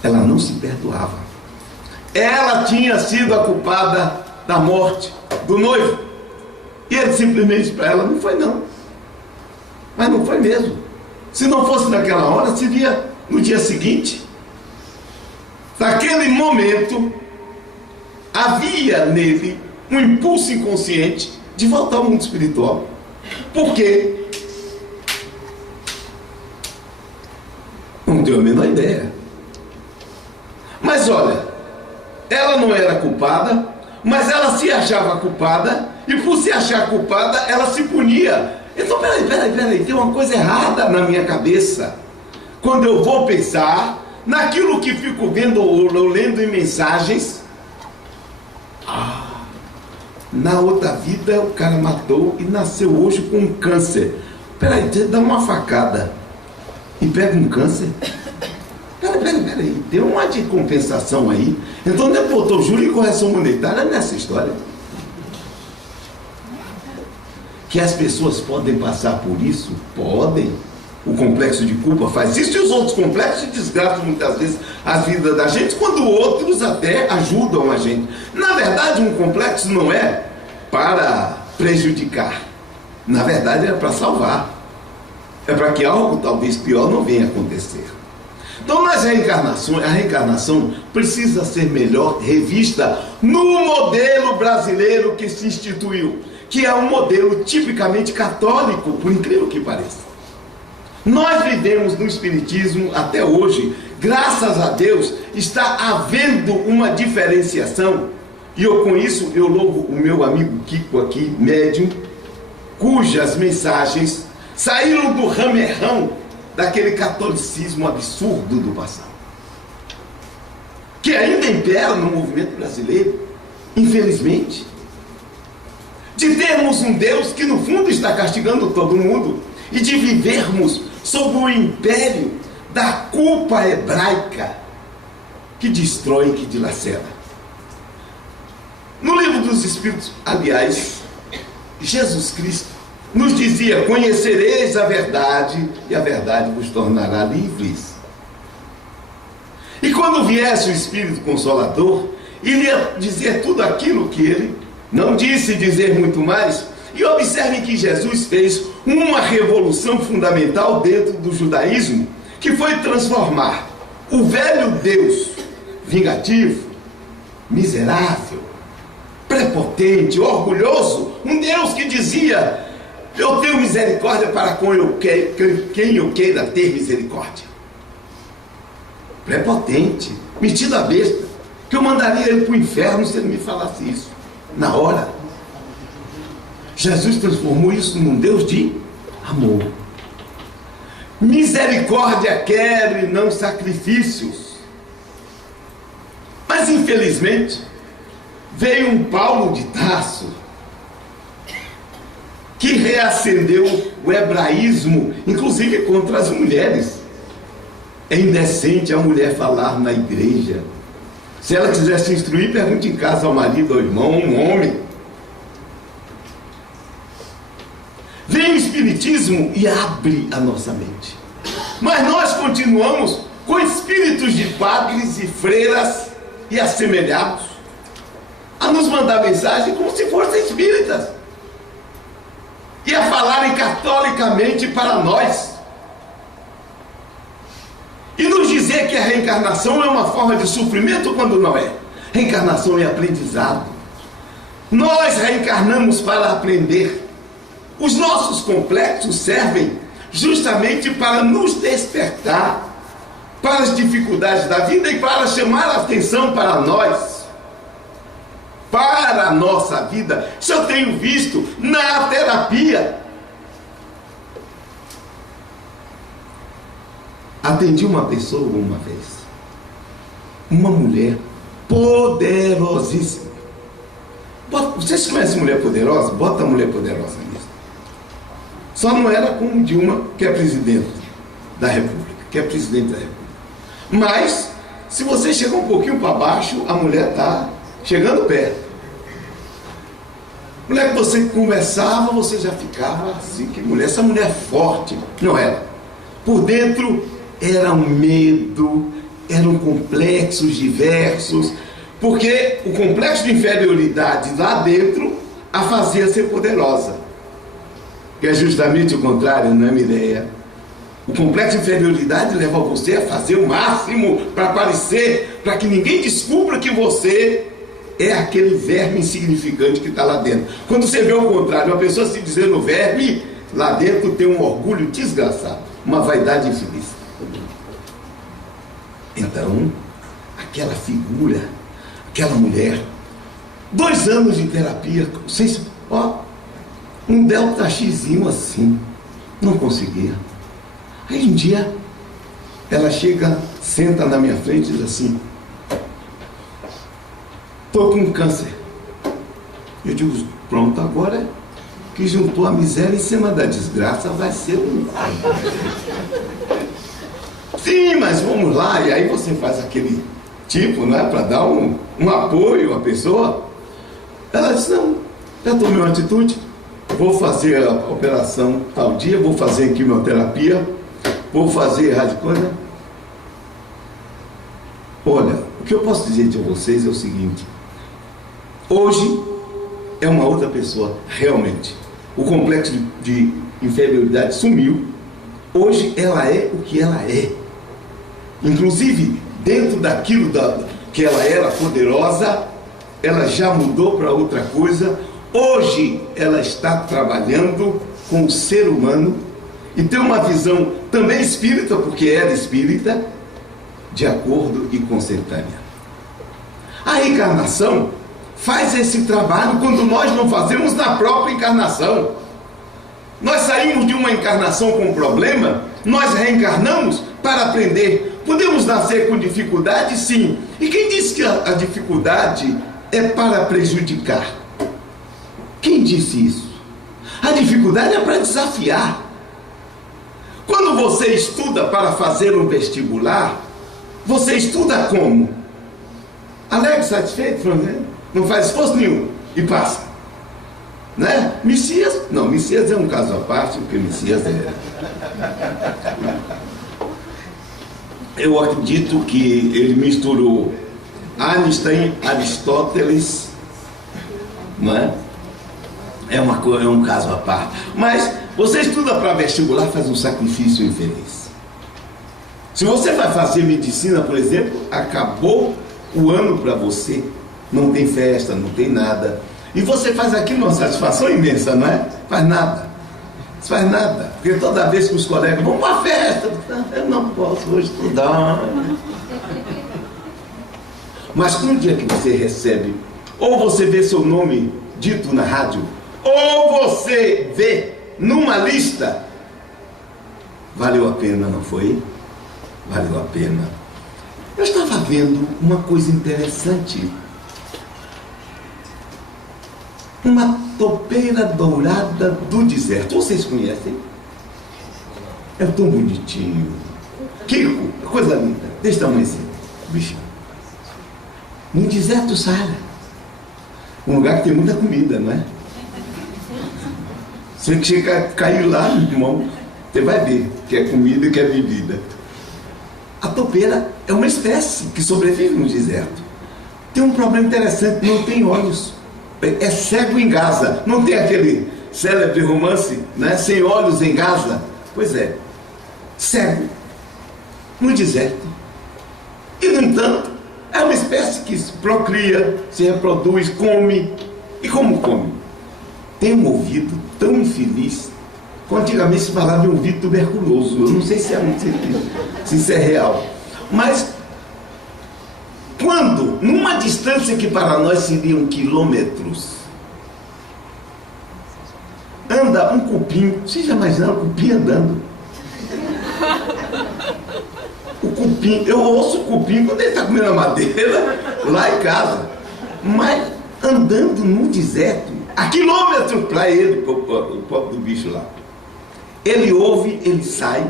Ela não se perdoava. Ela tinha sido a culpada da morte do noivo. E ele simplesmente para ela, não foi não. Mas não foi mesmo. Se não fosse naquela hora, seria no dia seguinte. Naquele momento, havia nele um impulso inconsciente de voltar ao mundo espiritual. Por quê? Não tenho a menor ideia. Mas olha, ela não era culpada, mas ela se achava culpada, e por se achar culpada, ela se punia. Então, peraí, tem uma coisa errada na minha cabeça. Quando eu vou pensar naquilo que fico vendo ou lendo em mensagens, na outra vida o cara matou e nasceu hoje com um câncer. Peraí, dá uma facada e pega um câncer. Peraí, tem uma de compensação aí. Então botou juro e correção monetária nessa história. Que as pessoas podem passar por isso? Podem. O complexo de culpa faz isso, e os outros complexos desgastam muitas vezes a vida da gente, quando outros até ajudam a gente. Na verdade, um complexo não é para prejudicar. Na verdade, é para salvar. É para que algo talvez pior não venha acontecer. Então, nas reencarnações, a reencarnação precisa ser melhor revista no modelo brasileiro que se instituiu, que é um modelo tipicamente católico, por incrível que pareça. Nós vivemos no Espiritismo até hoje, graças a Deus, está havendo uma diferenciação, e com isso eu louvo o meu amigo Kiko aqui, médium, cujas mensagens saíram do ramerrão daquele catolicismo absurdo do passado, que ainda impera no movimento brasileiro, infelizmente, de termos um Deus que no fundo está castigando todo mundo, e de vivermos sob o império da culpa hebraica que destrói e que dilacera. No livro dos Espíritos, aliás, Jesus Cristo nos dizia: conhecereis a verdade e a verdade vos tornará livres. E quando viesse o Espírito Consolador, ele ia dizer tudo aquilo que ele não disse, dizer muito mais. E observem que Jesus fez uma revolução fundamental dentro do judaísmo, que foi transformar o velho Deus vingativo, miserável, prepotente, orgulhoso, um Deus que dizia: eu tenho misericórdia para com quem eu queira ter misericórdia. Prepotente, metido a besta, que eu mandaria ele para o inferno se ele me falasse isso na hora. Jesus transformou isso num Deus de amor. Misericórdia quero e não sacrifícios. Mas infelizmente veio um Paulo de Tarso que reacendeu o hebraísmo, inclusive contra as mulheres. É indecente a mulher falar na igreja. Se ela quiser se instruir, pergunte em casa ao marido, ao irmão, um homem. Vem o Espiritismo e abre a nossa mente. Mas nós continuamos com espíritos de padres e freiras e assemelhados a nos mandar mensagem como se fossem espíritas e a falarem catolicamente para nós e nos dizer que a reencarnação é uma forma de sofrimento, quando não é. Reencarnação é aprendizado. Nós reencarnamos para aprender. Os nossos complexos servem justamente para nos despertar para as dificuldades da vida e para chamar a atenção para nós, para a nossa vida. Isso eu tenho visto na terapia. atendi uma pessoa uma vez, uma mulher poderosíssima. Vocês conhecem mulher poderosa? Bota a mulher poderosa nisso. Só não era como Dilma, que é presidente da República, Mas, se você chegar um pouquinho para baixo, a mulher está chegando perto. Mulher que você conversava, você já ficava assim, que mulher, essa mulher forte. Não era. Por dentro era um medo, eram complexos diversos, porque o complexo de inferioridade lá dentro a fazia ser poderosa. Que é justamente o contrário, não é, Mireia? O complexo de inferioridade leva você a fazer o máximo para aparecer, para que ninguém descubra que você é aquele verme insignificante que está lá dentro. Quando você vê o contrário, uma pessoa se dizendo verme, lá dentro tem um orgulho desgraçado, uma vaidade infeliz. Então, aquela figura, aquela mulher, 2 anos de terapia, um delta xizinho assim, não conseguia. Aí um dia, ela chega, senta na minha frente e diz assim: estou com câncer. Eu digo: pronto, agora que juntou a miséria em cima da desgraça, vai ser um... Sim, mas vamos lá. E aí você faz aquele tipo, né, para dar um apoio à pessoa. Ela disse: não, já tomei uma atitude, vou fazer a operação tal dia, vou fazer quimioterapia, vou fazer radicona. Olha, o que eu posso dizer de vocês é o seguinte: hoje é uma outra pessoa, realmente. O complexo de inferioridade sumiu. Hoje ela é o que ela é. Inclusive, dentro daquilo que ela era poderosa, ela já mudou para outra coisa. Hoje ela está trabalhando com o ser humano e tem uma visão também espírita, porque era espírita, de acordo e consertânea. A reencarnação faz esse trabalho quando nós não fazemos na própria encarnação. Nós saímos de uma encarnação com problema, nós reencarnamos para aprender. Podemos nascer com dificuldade, sim. E quem disse que a dificuldade é para prejudicar? Quem disse isso? A dificuldade é para desafiar. Quando você estuda para fazer um vestibular, você estuda como? Alegre, satisfeito, não faz esforço nenhum e passa, né? Messias, não, Messias é um caso à parte, porque Messias é... Eu acredito que ele misturou Einstein, Aristóteles, não é? É um caso à parte. Mas você estuda para vestibular, faz um sacrifício infeliz. Se você vai fazer medicina, por exemplo, acabou o ano para você, não tem festa, não tem nada, e você faz aquilo uma satisfação imensa, não é? Faz nada, porque toda vez que os colegas vão para a festa, eu não posso hoje estudar. Mas no dia que você recebe, ou você vê seu nome dito na rádio, ou você vê numa lista, valeu a pena, não foi? Valeu a pena. Eu estava vendo uma coisa interessante. Uma topeira dourada do deserto. Vocês conhecem? É tão bonitinho. Kiko, coisa linda. Desse tamanho assim, bicho. No deserto Saara. Um lugar que tem muita comida, não é? Se você cair lá, meu irmão, você vai ver que é comida e que é bebida. A topeira é uma espécie que sobrevive no deserto. Tem um problema interessante, não tem olhos. É cego em Gaza. Não tem aquele célebre romance, né? Sem olhos em Gaza? Pois é, cego no deserto. E, no entanto, é uma espécie que se procria, se reproduz, come. E como come? Tem um ouvido tão infeliz. Antigamente se falava em ouvido tuberculoso. Eu não sei se isso é real. Mas quando, numa distância que para nós seriam quilômetros, anda um cupim, vocês já imaginaram um cupim andando? o cupim, eu ouço o cupim quando ele está comendo a madeira lá em casa, mas andando no deserto, a quilômetros para ele, o pobre do bicho lá, ele ouve, ele sai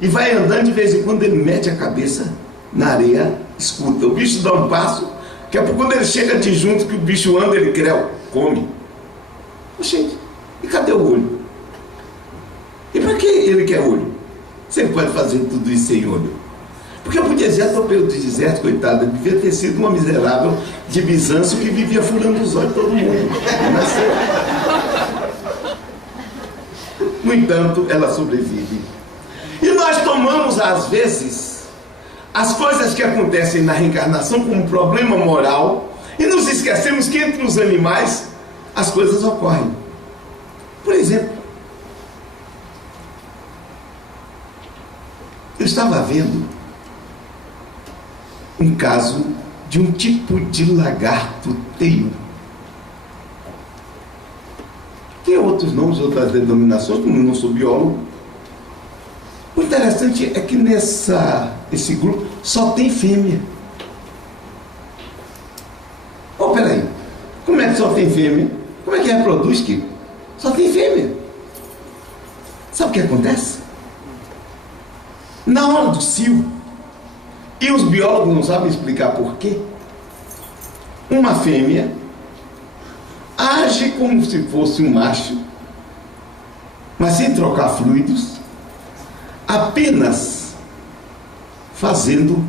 e vai andando, de vez em quando ele mete a cabeça na areia, escuta, o bicho dá um passo, que é por quando ele chega de junto que o bicho anda, ele creu, come. Gente, e cadê o olho? E para que ele quer olho? Você pode fazer tudo isso sem olho. Porque eu podia dizer, atropelo do deserto, coitada, devia ter sido uma miserável de Bizâncio que vivia furando os olhos de todo mundo. No entanto, ela sobrevive. E nós tomamos, às vezes, as coisas que acontecem na reencarnação como um problema moral e nos esquecemos que entre os animais as coisas ocorrem. Por exemplo, eu estava vendo um caso de um tipo de lagarto teio. Tem outros nomes, outras denominações, como eu não sou biólogo. O interessante é que esse grupo só tem fêmea. Oh, peraí, como é que só tem fêmea? Como é que reproduz, Kiko? Só tem fêmea. Sabe o que acontece? Na hora do cio, e os biólogos não sabem explicar por quê, uma fêmea age como se fosse um macho, mas sem trocar fluidos, apenas fazendo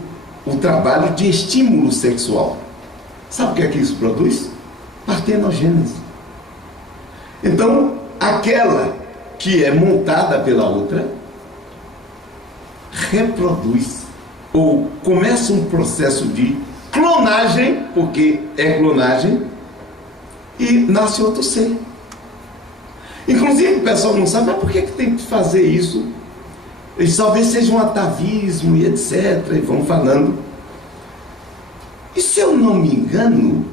o trabalho de estímulo sexual. Sabe o que é que isso produz? Partenogênese. Então, aquela que é montada pela outra reproduz ou começa um processo de clonagem, porque é clonagem, e nasce outro ser. Inclusive o pessoal não sabe, mas por que tem que fazer isso? Eles talvez seja um atavismo e etc, e vão falando. E se eu não me engano,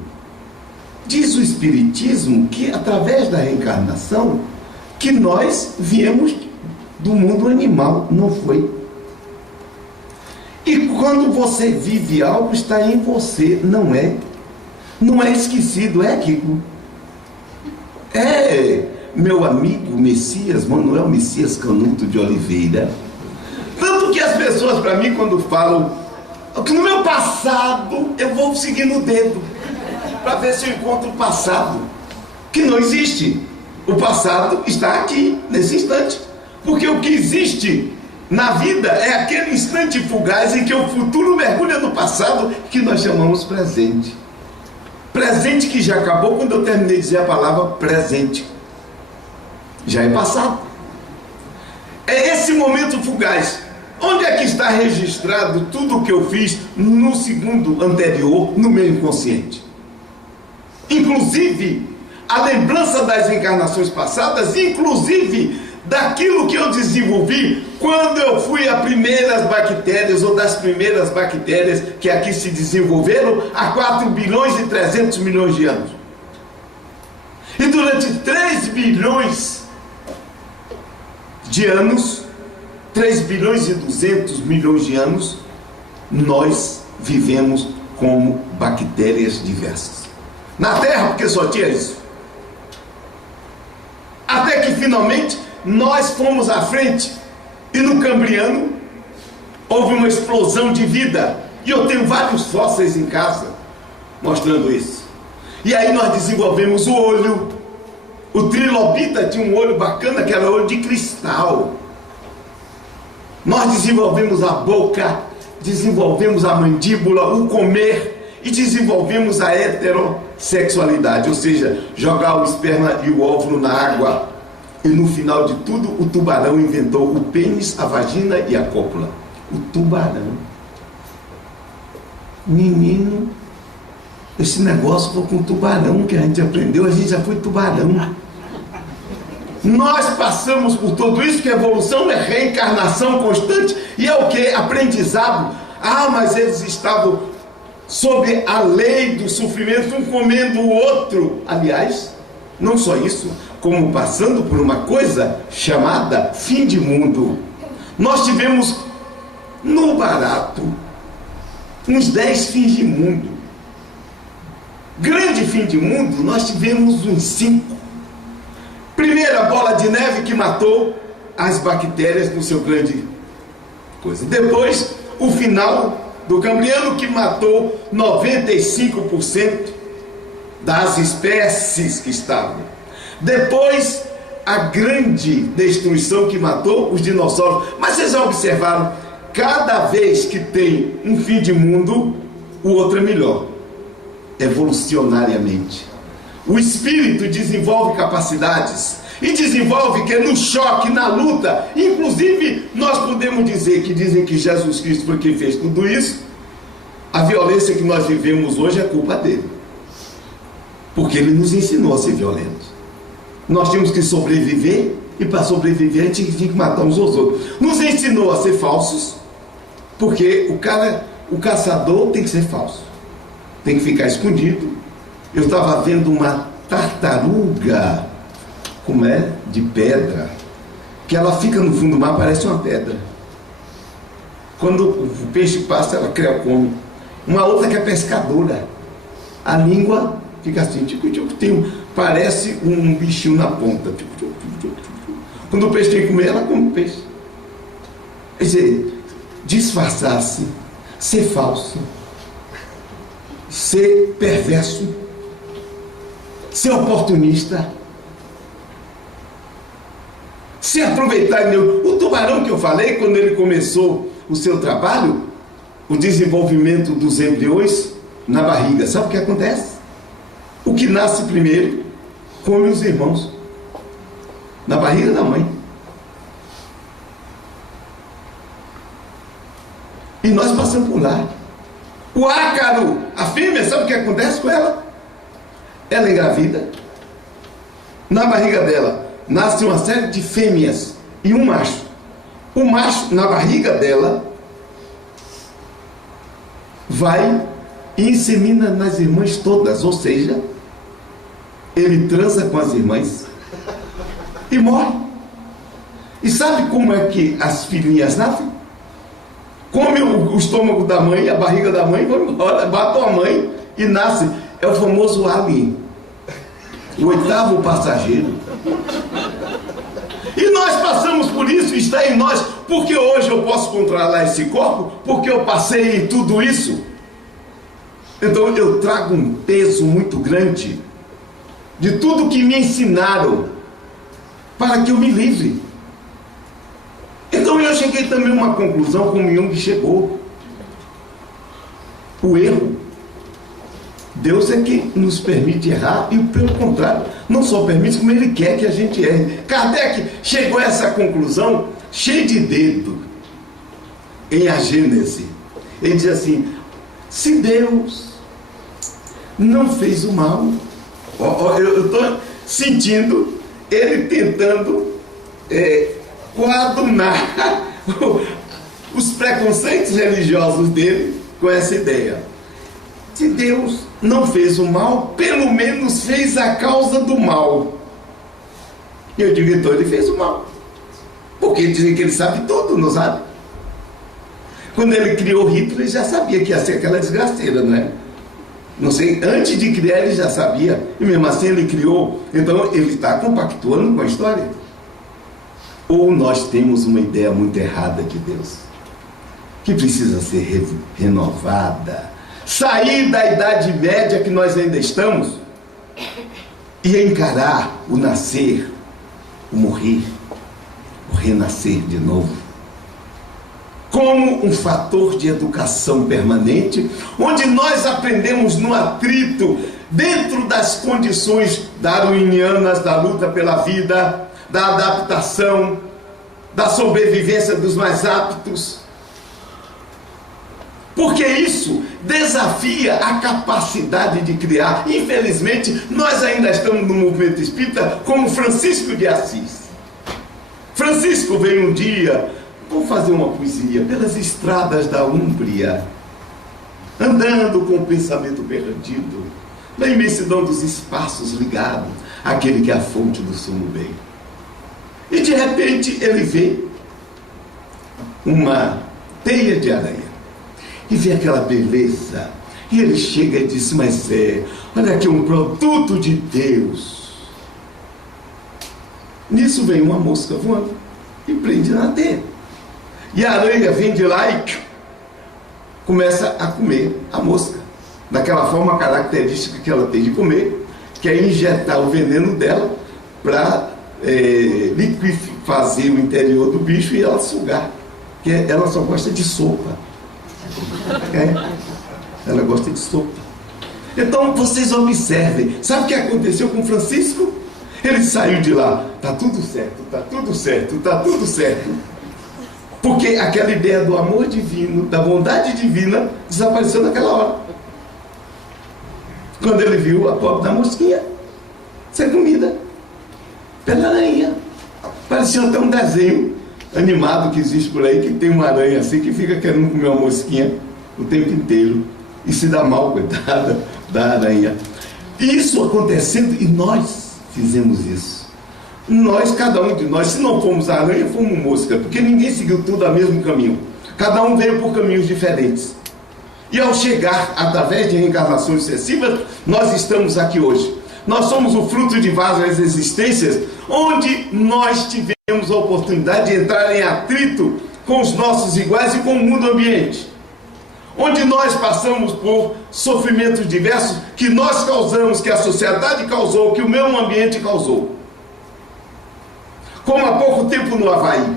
diz o Espiritismo que através da reencarnação que nós viemos do mundo animal, não foi? E quando você vive algo, está em você, não é? Não é esquecido, é, Kiko? É, meu amigo Messias, Manuel Messias Canuto de Oliveira. Tanto que as pessoas, para mim, quando falam que no meu passado, eu vou seguir no dedo, para ver se eu encontro o passado, que não existe. O passado está aqui, nesse instante. Porque o que existe na vida é aquele instante fugaz em que o futuro mergulha no passado, que nós chamamos presente. Presente que já acabou quando eu terminei de dizer a palavra presente. Já é passado. É esse momento fugaz. Onde é que está registrado tudo o que eu fiz no segundo anterior, no meu inconsciente? Inclusive, a lembrança das encarnações passadas, inclusive daquilo que eu desenvolvi quando eu fui a primeiras bactérias, ou das primeiras bactérias que aqui se desenvolveram há 4 bilhões e 300 milhões de anos. E durante 3 bilhões de anos, 3 bilhões e 200 milhões de anos, nós vivemos como bactérias diversas. Na Terra, porque só tinha isso. Até que finalmente nós fomos à frente e no Cambriano houve uma explosão de vida. E eu tenho vários fósseis em casa mostrando isso. E aí nós desenvolvemos o olho. O trilobita tinha um olho bacana, que era olho de cristal. Nós desenvolvemos a boca, desenvolvemos a mandíbula, o comer, e desenvolvemos a heterossexualidade, ou seja, jogar o esperma e o óvulo na água. E no final de tudo, o tubarão inventou o pênis, a vagina e a cópula. O tubarão. Menino, esse negócio foi com o tubarão que a gente aprendeu, a gente já foi tubarão. Nós passamos por tudo isso, que evolução é reencarnação constante, e é o que? Aprendizado. Ah, mas eles estavam sob a lei do sofrimento, um comendo o outro. Aliás, não só isso, como passando por uma coisa chamada fim de mundo. Nós tivemos no barato, uns 10 fins de mundo. Grande fim de mundo, nós tivemos uns 5. Primeiro, a bola de neve que matou as bactérias no seu grande coisa. Depois, o final do Cambriano, que matou 95% das espécies que estavam. Depois, a grande destruição que matou os dinossauros. Mas vocês já observaram, cada vez que tem um fim de mundo, o outro é melhor, evolucionariamente. O espírito desenvolve capacidades e desenvolve que no choque, na luta, inclusive nós podemos dizer que dizem que Jesus Cristo foi quem fez tudo isso. A violência que nós vivemos hoje é culpa dele, porque ele nos ensinou a ser violentos. Nós tínhamos que sobreviver, e para sobreviver a gente tinha que matar uns aos outros. Nos ensinou a ser falsos, porque o caçador tem que ser falso, tem que ficar escondido. Eu estava vendo uma tartaruga, como é, de pedra, que ela fica no fundo do mar, parece uma pedra. Quando o peixe passa, ela come. Uma outra que é pescadora, a língua fica assim, parece um bichinho na ponta. Quando o peixe tem que comer, ela come o peixe. Quer dizer, disfarçar-se, ser falso, ser perverso, ser oportunista, se aproveitar. O tubarão que eu falei, quando ele começou o seu trabalho, o desenvolvimento dos embriões na barriga, sabe o que acontece? O que nasce primeiro come os irmãos na barriga da mãe. E nós passamos por lá. O ácaro, a fêmea, sabe o que acontece com ela? Ela engravida. Na barriga dela nasce uma série de fêmeas e um macho. O macho, na barriga dela, vai e insemina nas irmãs todas, ou seja, ele transa com as irmãs e morre. E sabe como é que as filhinhas nascem? Come o estômago da mãe, a barriga da mãe, vão embora, matam a mãe e nasce. É o famoso alien, o 8º passageiro. E nós passamos por isso, está em nós, porque hoje eu posso controlar esse corpo, porque eu passei em tudo isso. Então eu trago um peso muito grande de tudo que me ensinaram para que eu me livre. Então eu cheguei também a uma conclusão como Jung chegou. O erro, Deus é que nos permite errar, e pelo contrário, não só permite, como Ele quer que a gente erre. Kardec chegou a essa conclusão cheio de dedo em A Gênese. Ele diz assim: se Deus não fez o mal, eu estou sentindo ele tentando coadunar os preconceitos religiosos dele com essa ideia. Se Deus não fez o mal, pelo menos fez a causa do mal. E eu digo, então ele fez o mal, porque dizem que ele sabe tudo, não sabe? Quando ele criou Hitler, ele já sabia que ia ser aquela desgraceira, não é? Não sei, antes de criar ele já sabia, e mesmo assim ele criou. Então ele está compactuando com a história. Ou nós temos uma ideia muito errada de Deus, que precisa ser renovada, sair da Idade Média que nós ainda estamos e encarar o nascer, o morrer, o renascer de novo como um fator de educação permanente, onde nós aprendemos no atrito, dentro das condições darwinianas da luta pela vida, da adaptação, da sobrevivência dos mais aptos, porque isso desafia a capacidade de criar. Infelizmente, nós ainda estamos no movimento espírita como Francisco de Assis. Francisco veio um dia, vou fazer uma poesia, pelas estradas da Úmbria, andando com o pensamento perdido, na imensidão dos espaços ligado àquele que é a fonte do sumo bem. E de repente ele vê uma teia de aranha. E vê aquela beleza. E ele chega e diz: mas olha aqui, um produto de Deus. Nisso vem uma mosca voando e prende na teia. E a aranha vem de lá e começa a comer a mosca. Daquela forma característica que ela tem de comer, que é injetar o veneno dela para fazer o interior do bicho e ela sugar. Porque ela só gosta de sopa. Ela gosta de sopa. Então vocês observem. Sabe o que aconteceu com Francisco? Ele saiu de lá. Tá tudo certo, tá tudo certo, tá tudo certo. Porque aquela ideia do amor divino, da bondade divina, desapareceu naquela hora. Quando ele viu a pobre da mosquinha ser comida pela aranha. Parecia até um desenho animado que existe por aí, que tem uma aranha assim que fica querendo comer uma mosquinha o tempo inteiro e se dá mal, coitada da aranha. Isso acontecendo, e nós fizemos isso. Nós, cada um de nós, se não fomos a aranha, fomos mosca, porque ninguém seguiu tudo o mesmo caminho. Cada um veio por caminhos diferentes. E ao chegar, através de reencarnações sucessivas, nós estamos aqui hoje. Nós somos o fruto de várias existências, onde nós tivemos a oportunidade de entrar em atrito com os nossos iguais e com o mundo ambiente. Onde nós passamos por sofrimentos diversos que nós causamos, que a sociedade causou, que o meio ambiente causou. Como há pouco tempo no Havaí.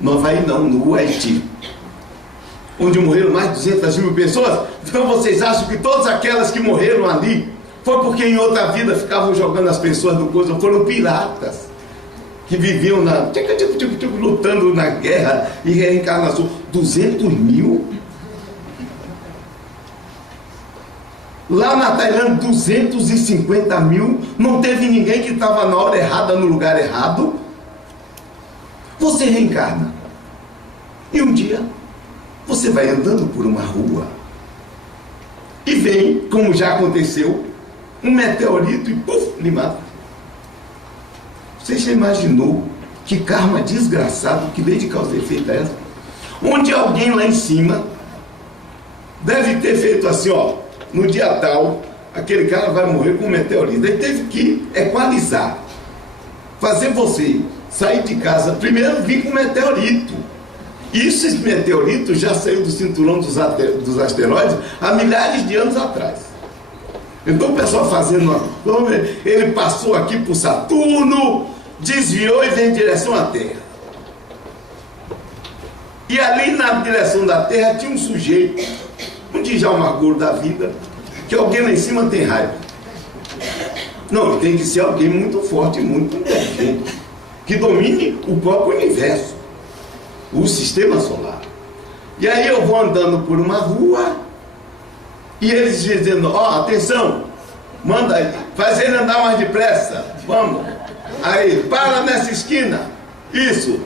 No Havaí não, no Haiti. Onde morreram mais de 200 mil pessoas. Então vocês acham que todas aquelas que morreram ali foi porque em outra vida ficavam jogando as pessoas no coisa? Foram piratas que viviam lutando na guerra e reencarnação. 200 mil? Lá na Tailândia, 250 mil. Não teve ninguém que estava na hora errada, no lugar errado. Você reencarna. E um dia, você vai andando por uma rua e vem, como já aconteceu, um meteorito e puf, lhe mata. Você já imaginou que karma desgraçado, que lei de causa e efeito é essa? Onde alguém lá em cima deve ter feito assim, ó, no dia tal, aquele cara vai morrer com um meteorito. Ele teve que equalizar, fazer você sair de casa, primeiro vir com um meteorito. Isso, esse meteorito já saiu do cinturão dos asteroides há milhares de anos atrás. Então o pessoal fazendo uma... Ele passou aqui por Saturno, desviou e vem em direção à Terra. E ali na direção da Terra tinha um sujeito, um Djalma Gordo da vida, que alguém lá em cima tem raiva. Não, tem que ser alguém muito forte, muito inteligente, que domine o próprio universo, o sistema solar. E aí eu vou andando por uma rua e eles dizendo, ó, atenção, manda aí, faz ele andar mais depressa, vamos. Aí, para nessa esquina, isso.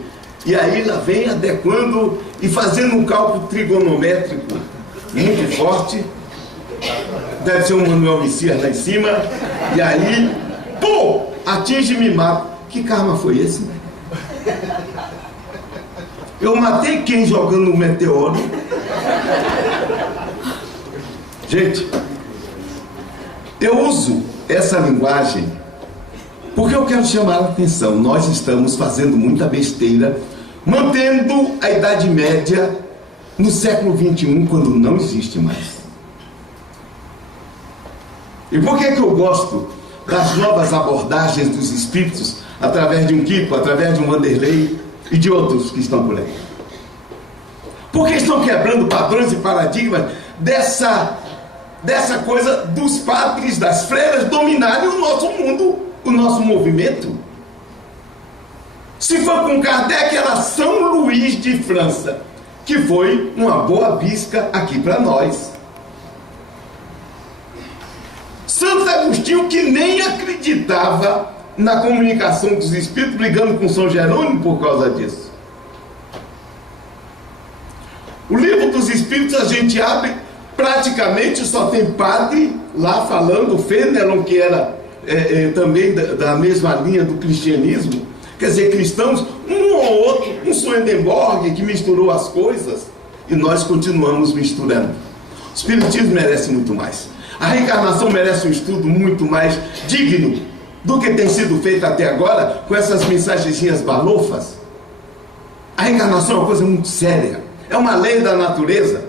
E aí lá vem adequando e fazendo um cálculo trigonométrico muito forte. Deve ser um Manuel Messias lá em cima. E aí, pô, atinge e me mata. Que karma foi esse? Eu matei quem jogando um meteoro? Gente, eu uso essa linguagem porque eu quero chamar a atenção. Nós estamos fazendo muita besteira, mantendo a Idade Média no século XXI, quando não existe mais. E por que eu gosto das novas abordagens dos espíritos, através de um Kiko, através de um Vanderlei e de outros que estão por aí? Porque estão quebrando padrões e paradigmas dessa coisa dos padres, das freiras dominarem o nosso mundo, o nosso movimento. Se for com Kardec, era São Luís de França, que foi uma boa bisca aqui para nós. Santo Agostinho, que nem acreditava na comunicação dos espíritos, brigando com São Jerônimo por causa disso. O livro dos espíritos a gente abre, praticamente só tem padre lá falando, Fenelon, que era também da mesma linha do cristianismo, quer dizer, cristãos, um ou ou outro, um Swedenborg que misturou as coisas, e nós continuamos misturando. O Espiritismo merece muito mais. A reencarnação merece um estudo muito mais digno do que tem sido feito até agora com essas mensagenzinhas balofas. A reencarnação é uma coisa muito séria. É uma lei da natureza,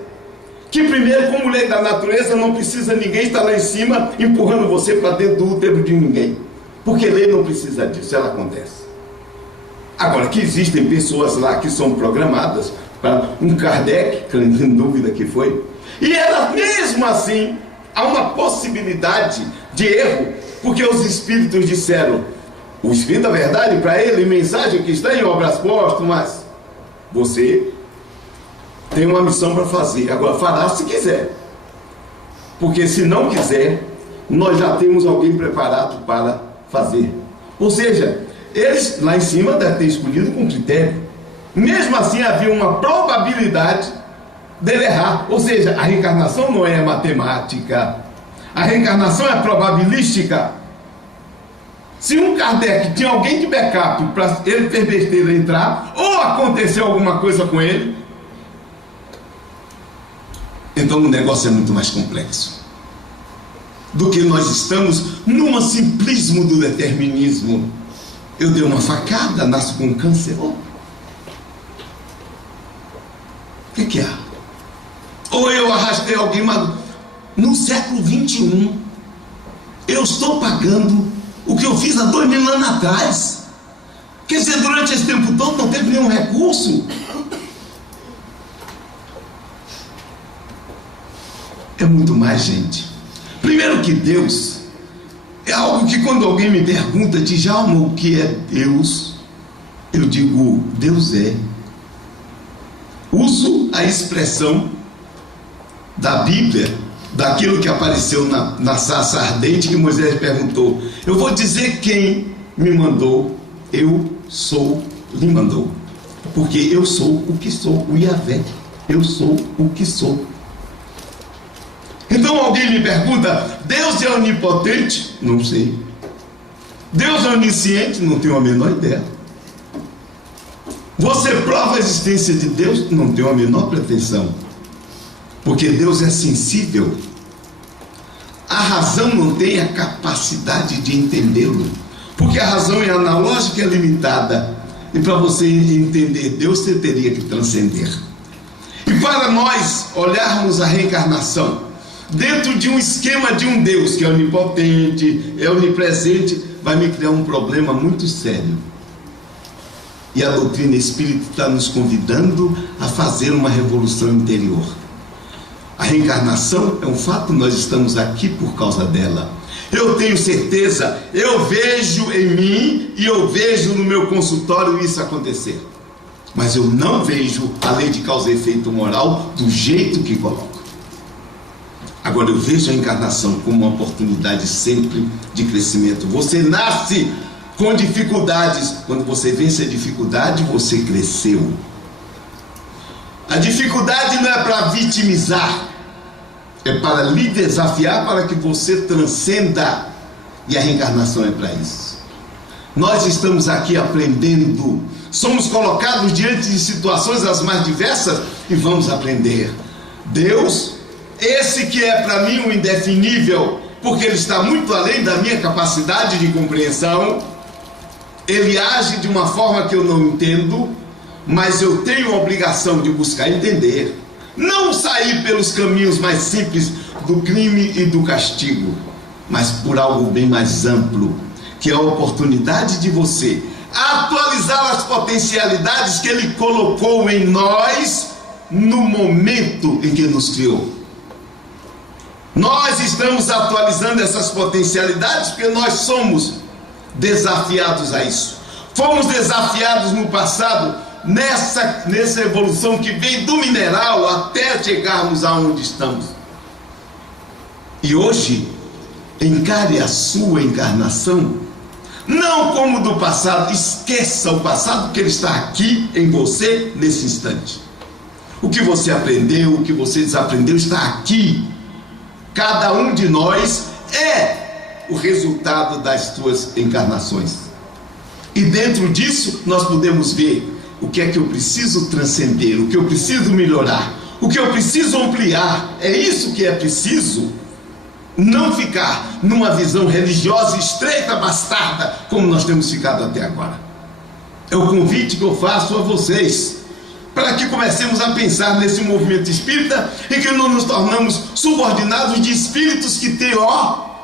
que primeiro, como lei da natureza, não precisa ninguém estar lá em cima empurrando você para dentro do útero de ninguém, porque lei não precisa disso, ela acontece. Agora, que existem pessoas lá que são programadas para um Kardec, sem dúvida que foi, e ela mesmo assim há uma possibilidade de erro, porque os espíritos disseram, o Espírito da Verdade para ele, mensagem que está em Obras Póstumas, você tem uma missão para fazer, agora fará se quiser, porque se não quiser, nós já temos alguém preparado para fazer. Ou seja, eles lá em cima devem ter escolhido com critério. Mesmo assim havia uma probabilidade dele errar. Ou seja, a reencarnação não é matemática, a reencarnação é probabilística. Se um Kardec tinha alguém de backup para ele ter besteira entrar, ou aconteceu alguma coisa com ele, então o negócio é muito mais complexo do que nós estamos num simplismo do determinismo. Eu dei uma facada, nasço com câncer. O que há? Ou eu arrastei alguém, mas no século 21 eu estou pagando o que eu fiz há 2000 anos atrás. Quer dizer, durante esse tempo todo não teve nenhum recurso. É muito mais, gente. Primeiro que Deus é algo que quando alguém me pergunta, Djalma, o que é Deus? Eu digo, Deus é. Uso a expressão da Bíblia, daquilo que apareceu na sarça ardente, que Moisés perguntou. Eu vou dizer quem me mandou. Eu sou, lhe mandou. Porque eu sou o que sou, o Yahvé. Eu sou o que sou. Então alguém me pergunta, Deus é onipotente? Não sei. Deus é onisciente? Não tenho a menor ideia. Você prova a existência de Deus? Não tenho a menor pretensão. Porque Deus é sensível. A razão não tem a capacidade de entendê-lo. Porque a razão é analógica e é limitada. E para você entender Deus, você teria que transcender. E para nós olharmos a reencarnação dentro de um esquema de um Deus que é onipotente, é onipresente, vai me criar um problema muito sério. E a doutrina espírita está nos convidando a fazer uma revolução interior. A reencarnação é um fato, nós estamos aqui por causa dela. Eu tenho certeza, eu vejo em mim e eu vejo no meu consultório isso acontecer. Mas eu não vejo a lei de causa e efeito moral do jeito que coloca. Agora eu vejo a encarnação como uma oportunidade sempre de crescimento. Você nasce com dificuldades. Quando você vence a dificuldade, você cresceu. A dificuldade não é para vitimizar, é para lhe desafiar para que você transcenda. E a reencarnação é para isso. Nós estamos aqui aprendendo. Somos colocados diante de situações as mais diversas e vamos aprender. Deus, esse que é para mim o indefinível, porque ele está muito além da minha capacidade de compreensão, ele age de uma forma que eu não entendo, mas eu tenho a obrigação de buscar entender, não sair pelos caminhos mais simples do crime e do castigo, mas por algo bem mais amplo, que é a oportunidade de você atualizar as potencialidades que ele colocou em nós no momento em que nos criou. Nós estamos atualizando essas potencialidades porque nós somos desafiados a isso. Fomos desafiados no passado nessa evolução que vem do mineral até chegarmos aonde estamos. E hoje, encare a sua encarnação não como do passado. Esqueça o passado, porque ele está aqui em você nesse instante. O que você aprendeu, o que você desaprendeu está aqui. Cada um de nós é o resultado das suas encarnações. E dentro disso nós podemos ver o que é que eu preciso transcender, o que eu preciso melhorar, o que eu preciso ampliar. É isso que é preciso. Não ficar numa visão religiosa estreita, bastarda, como nós temos ficado até agora. É o convite que eu faço a vocês, para que comecemos a pensar nesse movimento espírita e que não nos tornamos subordinados de espíritos que têm,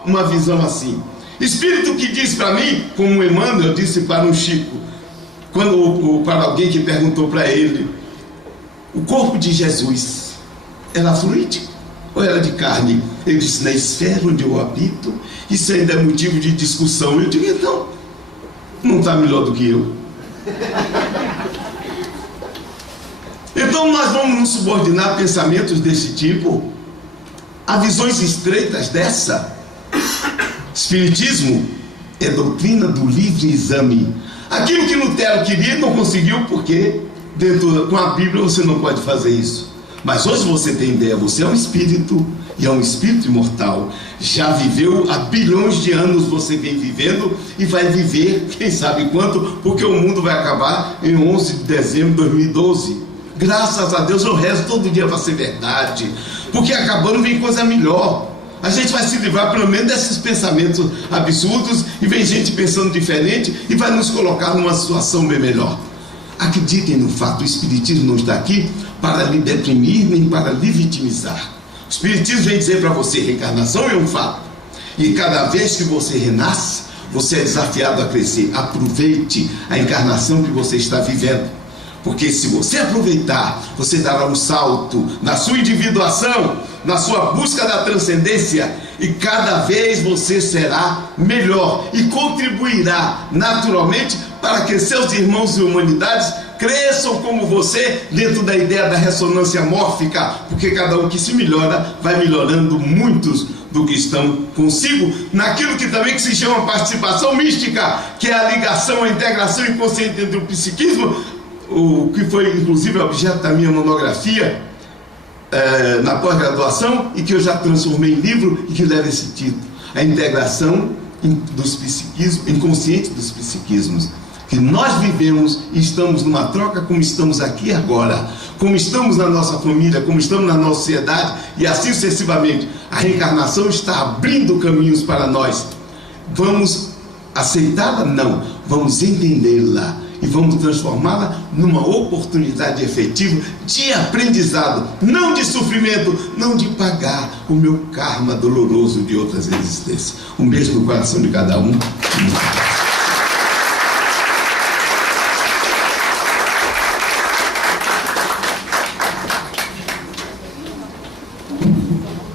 uma visão assim. Espírito que diz para mim, como Emmanuel disse para um Chico, para alguém que perguntou para ele, o corpo de Jesus era fluídico ou era de carne? Ele disse, na esfera onde eu habito, isso ainda é motivo de discussão. Eu digo, então, não está melhor do que eu. Então nós vamos nos subordinar a pensamentos desse tipo, a visões estreitas dessa. Espiritismo é doutrina do livre exame. Aquilo que Lutero queria não conseguiu, porque com a Bíblia você não pode fazer isso. Mas hoje você tem ideia, você é um espírito, e é um espírito imortal. Já viveu há bilhões de anos, você vem vivendo e vai viver, quem sabe quanto, porque o mundo vai acabar em 11 de dezembro de 2012. Graças a Deus eu rezo todo dia para ser verdade, porque acabando vem coisa melhor. A gente vai se livrar pelo menos desses pensamentos absurdos, e vem gente pensando diferente e vai nos colocar numa situação bem melhor. Acreditem no fato, o Espiritismo não está aqui para lhe deprimir nem para lhe vitimizar. O Espiritismo vem dizer para você, reencarnação é um fato, e cada vez que você renasce, você é desafiado a crescer. Aproveite a encarnação que você está vivendo, porque se você aproveitar, você dará um salto na sua individuação, na sua busca da transcendência, e cada vez você será melhor e contribuirá naturalmente para que seus irmãos e humanidades cresçam como você, dentro da ideia da ressonância mórfica, porque cada um que se melhora vai melhorando muitos do que estão consigo, naquilo que também que se chama participação mística, que é a ligação, a integração inconsciente entre o psiquismo, o que foi inclusive objeto da minha monografia na pós-graduação, e que eu já transformei em livro e que leva esse título: a integração dos psiquismos, inconsciente dos psiquismos, que nós vivemos e estamos numa troca, como estamos aqui agora, como estamos na nossa família, como estamos na nossa sociedade, e assim sucessivamente. A reencarnação está abrindo caminhos para nós. Vamos aceitá-la? Não, vamos entendê-la e vamos transformá-la numa oportunidade efetiva de aprendizado, não de sofrimento, não de pagar o meu karma doloroso de outras existências. Um beijo no coração de cada um.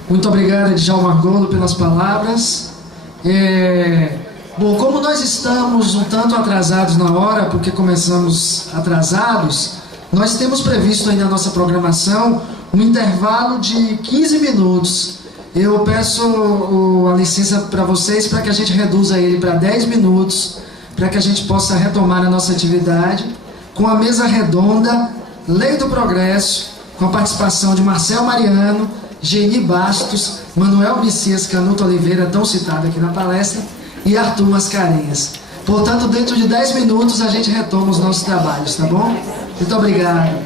Muito obrigado, Djalma Argolo, pelas palavras. Bom, como nós estamos um tanto atrasados na hora, porque começamos atrasados, nós temos previsto aí na nossa programação um intervalo de 15 minutos. Eu peço a licença para vocês para que a gente reduza ele para 10 minutos, para que a gente possa retomar a nossa atividade com a mesa redonda Lei do Progresso, com a participação de Marcel Mariano, Geni Bastos, Manuel Messias Canuto Oliveira, tão citado aqui na palestra, e Arthur Mascarenhas. Portanto, dentro de 10 minutos a gente retoma os nossos trabalhos, tá bom? Muito obrigado.